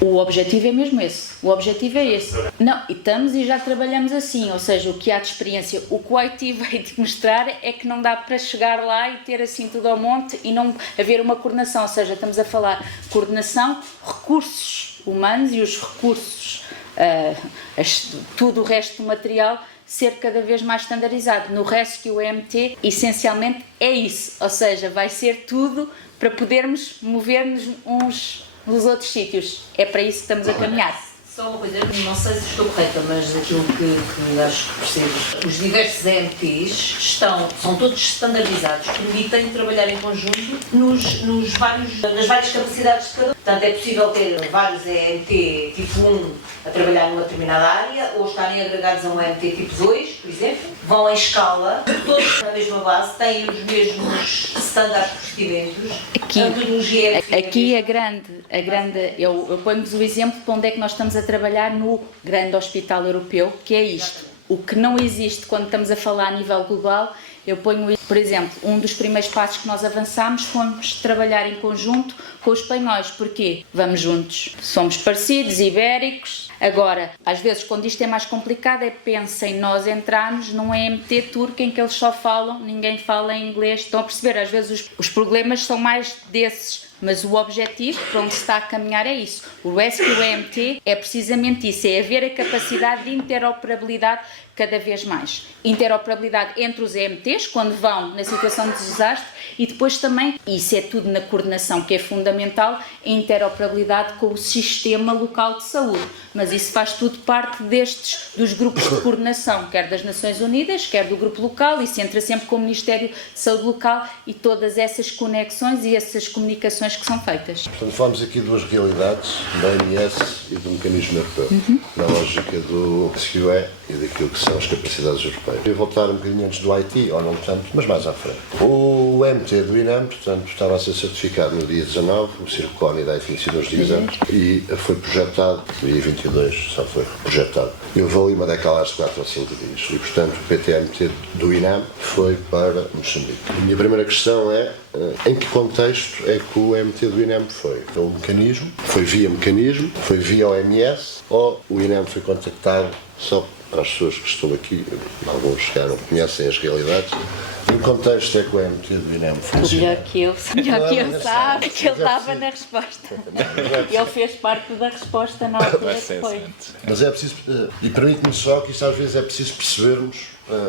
O objetivo é mesmo esse. O objetivo é esse. Não, e estamos e já trabalhamos assim, ou seja, o que há de experiência, o que o IT veio de mostrar é que não dá para chegar lá e ter assim tudo ao monte e não haver uma coordenação, ou seja, estamos a falar coordenação, recursos humanos e os recursos, tudo o resto do material ser cada vez mais standardizado. No Rescue EMT, essencialmente é isso, ou seja, vai ser tudo para podermos mover-nos uns nos outros sítios. É para isso que estamos a caminhar. Só uma coisa, não sei se estou correta, mas aquilo que acho que percebo, os diversos EMTs são todos standardizados, permitem trabalhar em conjunto nas várias capacidades de cada um. Portanto, é possível ter vários EMT tipo 1 a trabalhar numa determinada área, ou estarem agregados a um EMT tipo 2, por exemplo, vão em escala, todos na mesma base, têm os mesmos standards de procedimentos. Aqui eu ponho-vos o exemplo de onde é que nós estamos a trabalhar no grande hospital europeu, que é isto. O que não existe quando estamos a falar a nível global, eu ponho, por exemplo, um dos primeiros passos que nós avançámos fomos trabalhar em conjunto com os espanhóis. Porquê? Vamos juntos. Somos parecidos, ibéricos. Agora, às vezes, quando isto é mais complicado, pensem nós entrarmos num EMT turco em que eles só falam, ninguém fala em inglês. Estão a perceber? Às vezes os problemas são mais desses, mas o objetivo para onde se está a caminhar é isso. O Rescue EMT é precisamente isso, é haver a capacidade de interoperabilidade cada vez mais. Interoperabilidade entre os EMTs, quando vão na situação de desastre, e depois também, isso é tudo na coordenação, que é fundamental, a interoperabilidade com o sistema local de saúde. Mas isso faz tudo parte dos grupos de coordenação, quer das Nações Unidas, quer do grupo local, e se entra sempre com o Ministério de Saúde Local e todas essas conexões e essas comunicações que são feitas. Portanto, falamos aqui de duas realidades, da OMS e do mecanismo europeu, na lógica do SQE e daquilo que são as capacidades europeias. Eu vou voltar um bocadinho antes do IT, ou não tanto, mas mais à frente. O MT do INEM, portanto, estava a ser certificado no dia 19, o Circone da tinha sido nos dias antes, e foi projetado, no dia 22, só foi projetado. Eu vou ali uma daquelas de 4 ou 5 dias, e portanto o PTMT do INEM foi para Moçambique. A minha primeira questão é, em que contexto é que o MT do INEM foi? Foi um mecanismo? Foi via OMS? Ou o INEM foi contactado só para as pessoas que estão aqui, alguns chegaram, conhecem as realidades, em que contexto é que o MT do INEM funciona? Melhor que eu sabe que ele estava na resposta. Ele fez parte da resposta na altura que foi. Mas é preciso, e permite-me só que isto às vezes é preciso percebermos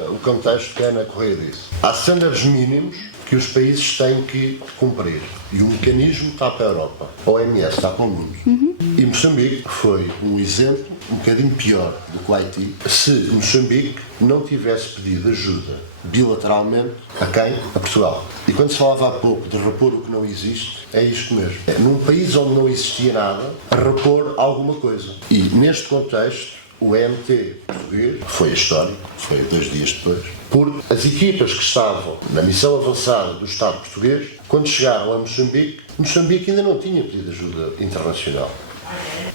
o contexto que é na correia disso. Há standards mínimos que os países têm que cumprir. E o mecanismo está para a Europa. A OMS está para o mundo. E Moçambique foi um exemplo um bocadinho pior do que o Haiti, se Moçambique não tivesse pedido ajuda bilateralmente a quem? A Portugal. E quando se falava há pouco de repor o que não existe, é isto mesmo. É num país onde não existia nada, a repor alguma coisa. E neste contexto, o EMT português, foi a história, foi 2 dias depois, porque as equipas que estavam na missão avançada do Estado português, quando chegaram a Moçambique ainda não tinha pedido ajuda internacional.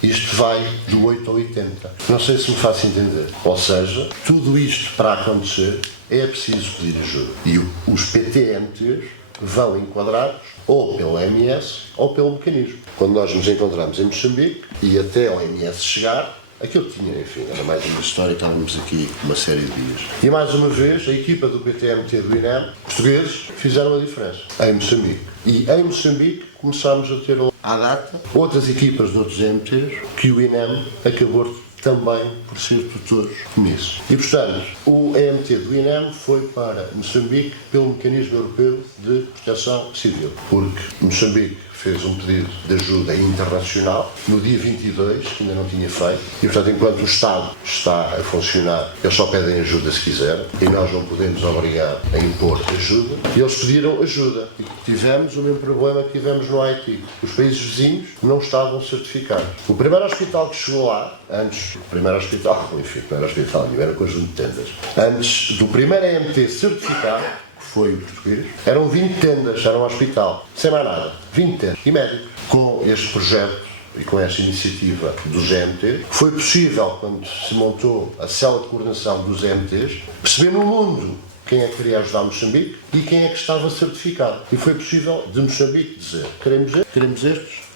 Isto vai do 8 ao 80. Não sei se me faço entender. Ou seja, tudo isto para acontecer é preciso pedir ajuda. E os PTMTs vão enquadrados ou pelo MS ou pelo mecanismo. Quando nós nos encontramos em Moçambique e até ao MS chegar, aquilo que tinha, enfim, era mais uma história, estávamos aqui uma série de dias. E mais uma vez, a equipa do PTMT do INEM, portugueses, fizeram a diferença em Moçambique. E em Moçambique começámos a ter à data outras equipas de outros MTs que o INEM acabou também por ser tutores nisso. E, portanto, o EMT do INEM foi para Moçambique pelo Mecanismo Europeu de Proteção Civil, porque Moçambique fez um pedido de ajuda internacional no dia 22, que ainda não tinha feito, e, portanto, enquanto o Estado está a funcionar, eles só pedem ajuda se quiserem, e nós não podemos obrigar a impor ajuda, e eles pediram ajuda. E tivemos o mesmo problema que tivemos no Haiti. Os países vizinhos não estavam certificados. O primeiro hospital que chegou lá, antes do primeiro hospital, enfim, primeiro hospital, era um conjunto de tendas, antes do primeiro EMT certificado, foi o português, eram 20 tendas, era um hospital, sem mais nada, 20 tendas, e médicos. Com este projeto e com esta iniciativa dos EMT, foi possível, quando se montou a célula de coordenação dos EMTs, perceber no mundo quem é que queria ajudar Moçambique e quem é que estava certificado. E foi possível de Moçambique dizer, queremos estes,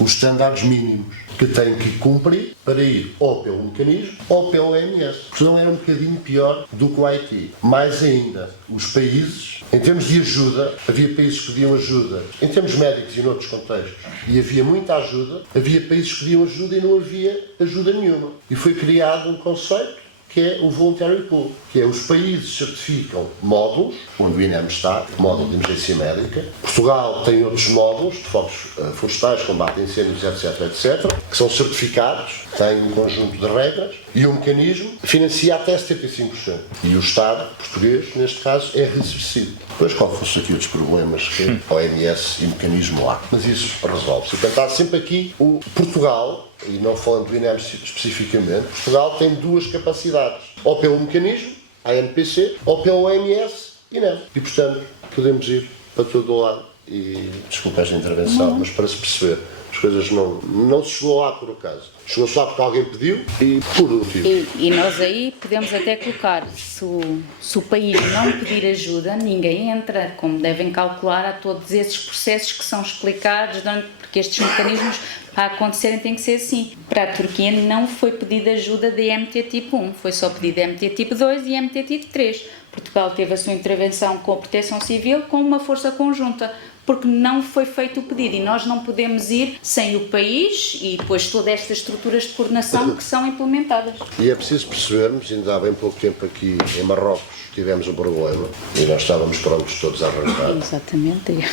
os estándares mínimos que têm que cumprir para ir ou pelo mecanismo ou pelo MS. Senão era um bocadinho pior do que o Haiti. Mais ainda, os países, em termos de ajuda, havia países que pediam ajuda, em termos médicos e noutros contextos, e havia muita ajuda, havia países que pediam ajuda e não havia ajuda nenhuma. E foi criado um conceito que é o Voluntary Pool, que é os países certificam módulos, onde o INEM está, módulo de emergência médica. Portugal tem outros módulos de focos florestais, combate a incêndios, etc., que são certificados, têm um conjunto de regras, e o mecanismo financia até 75%. E o Estado português, neste caso, é ressarcido. Depois, qual fosse aqui outros problemas que a OMS e o mecanismo lá. Mas isso resolve-se. Portanto, há sempre aqui o Portugal, e não falando do INEM especificamente, Portugal tem duas capacidades, ou pelo mecanismo, ANPC, ou pelo OMS, INEM. E, portanto, podemos ir para todo o lado. E, desculpa esta intervenção, mas para se perceber, as coisas não se chegou lá por acaso. Chegou-se lá porque alguém pediu e por motivo. E nós aí podemos até colocar, se o país não pedir ajuda, ninguém entra, como devem calcular, há todos esses processos que são explicados, porque estes mecanismos para acontecerem tem que ser assim. Para a Turquia não foi pedida ajuda de EMT tipo 1, foi só pedido EMT tipo 2 e EMT tipo 3. Portugal teve a sua intervenção com a Proteção Civil com uma força conjunta, porque não foi feito o pedido e nós não podemos ir sem o país e depois todas estas estruturas de coordenação que são implementadas. E é preciso percebermos, ainda há bem pouco tempo aqui em Marrocos tivemos um problema e nós estávamos prontos todos a arrancar. Exatamente.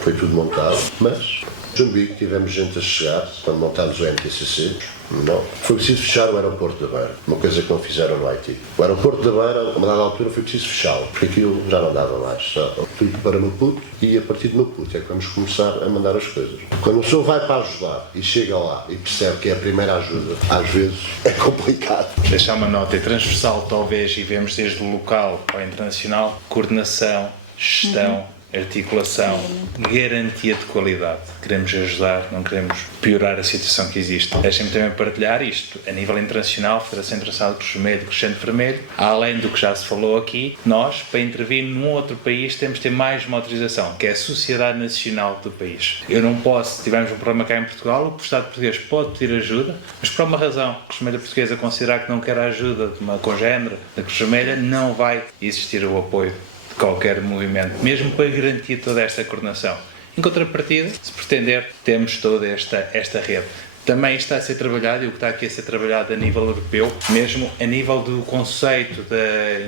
Foi tudo montado, mas em Moçambique tivemos gente a chegar, quando montámos o MTCC, não. Foi preciso fechar o aeroporto da Beira, uma coisa que não fizeram no Haiti. O aeroporto da Beira, a uma dada altura, foi preciso fechá-lo, porque aquilo já não dava mais. Só tudo para Maputo e a partir de Maputo é que vamos começar a mandar as coisas. Quando o senhor vai para ajudar e chega lá e percebe que é a primeira ajuda, às vezes é complicado. Deixar uma nota transversal, talvez, e vemos desde o local ao internacional, coordenação, gestão, articulação, garantia de qualidade. Queremos ajudar, não queremos piorar a situação que existe. Deixem-me também partilhar isto. A nível internacional, Federação Internacional de Cruz Vermelha e Crescente Vermelho, além do que já se falou aqui, nós, para intervir num outro país, temos de ter mais uma autorização, que é a Sociedade Nacional do país. Eu não posso, se tivermos um problema cá em Portugal, o Estado português pode pedir ajuda, mas por uma razão, a Cruz Vermelha Portuguesa considerar que não quer a ajuda de uma congénere da Cruz Vermelha, não vai existir o apoio de qualquer movimento, mesmo para garantir toda esta coordenação. Em contrapartida, se pretender, temos toda esta rede. Também está a ser trabalhado, e o que está aqui a ser trabalhado a nível europeu, mesmo a nível do conceito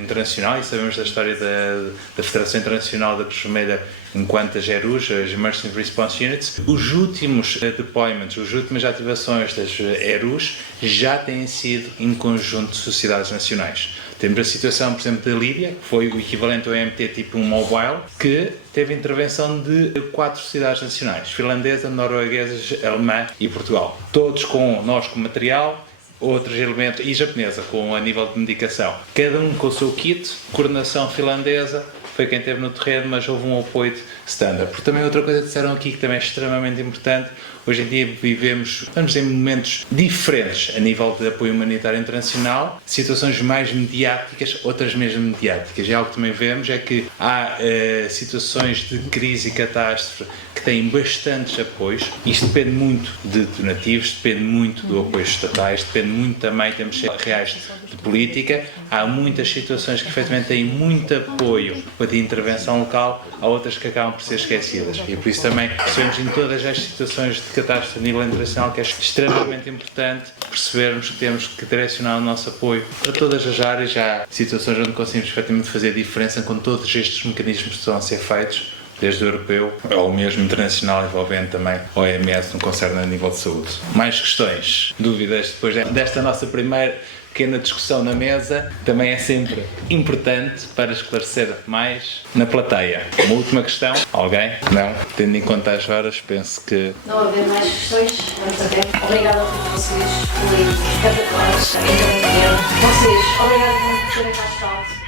internacional, e sabemos da história da Federação Internacional da Cruz Vermelha enquanto as ERUs, as Emergency Response Units, os últimos deployments, as últimas ativações das ERUs já têm sido em conjunto de sociedades nacionais. Temos a situação, por exemplo, da Líbia, que foi o equivalente ao MT tipo 1 Mobile, que teve intervenção de 4 sociedades nacionais, finlandesa, norueguesa, alemã e Portugal. Todos nós com material, outros elementos, e japonesa, a nível de medicação. Cada um com o seu kit, coordenação finlandesa, foi quem esteve no terreno, mas houve um apoio standard. Porque também outra coisa que disseram aqui que também é extremamente importante, hoje em dia estamos em momentos diferentes a nível de apoio humanitário internacional, situações mais mediáticas, outras mesmo mediáticas. E algo que também vemos é que há situações de crise e catástrofe que têm bastantes apoios. Isto depende muito de donativos, depende muito do apoio estatais, depende muito também, temos que ser reais de política. Há muitas situações que efetivamente têm muito apoio de intervenção local, há outras que acabam por ser esquecidas. E por isso também percebemos em todas as situações de catástrofe a nível internacional que é extremamente importante percebermos que temos que direcionar o nosso apoio para todas as áreas. Há situações onde conseguimos efetivamente fazer diferença com todos estes mecanismos que estão a ser feitos, desde o europeu ao mesmo internacional, envolvendo também a OMS no concerne a nível de saúde. Mais questões, dúvidas depois desta nossa primeira pequena discussão na mesa, também é sempre importante para esclarecer mais na plateia. Uma última questão? Alguém? Não? Tendo em conta as horas, penso que... Não haver mais questões, vamos até. Obrigada a todos vocês, foi espetacular. Vocês, obrigada por terem mais caldo.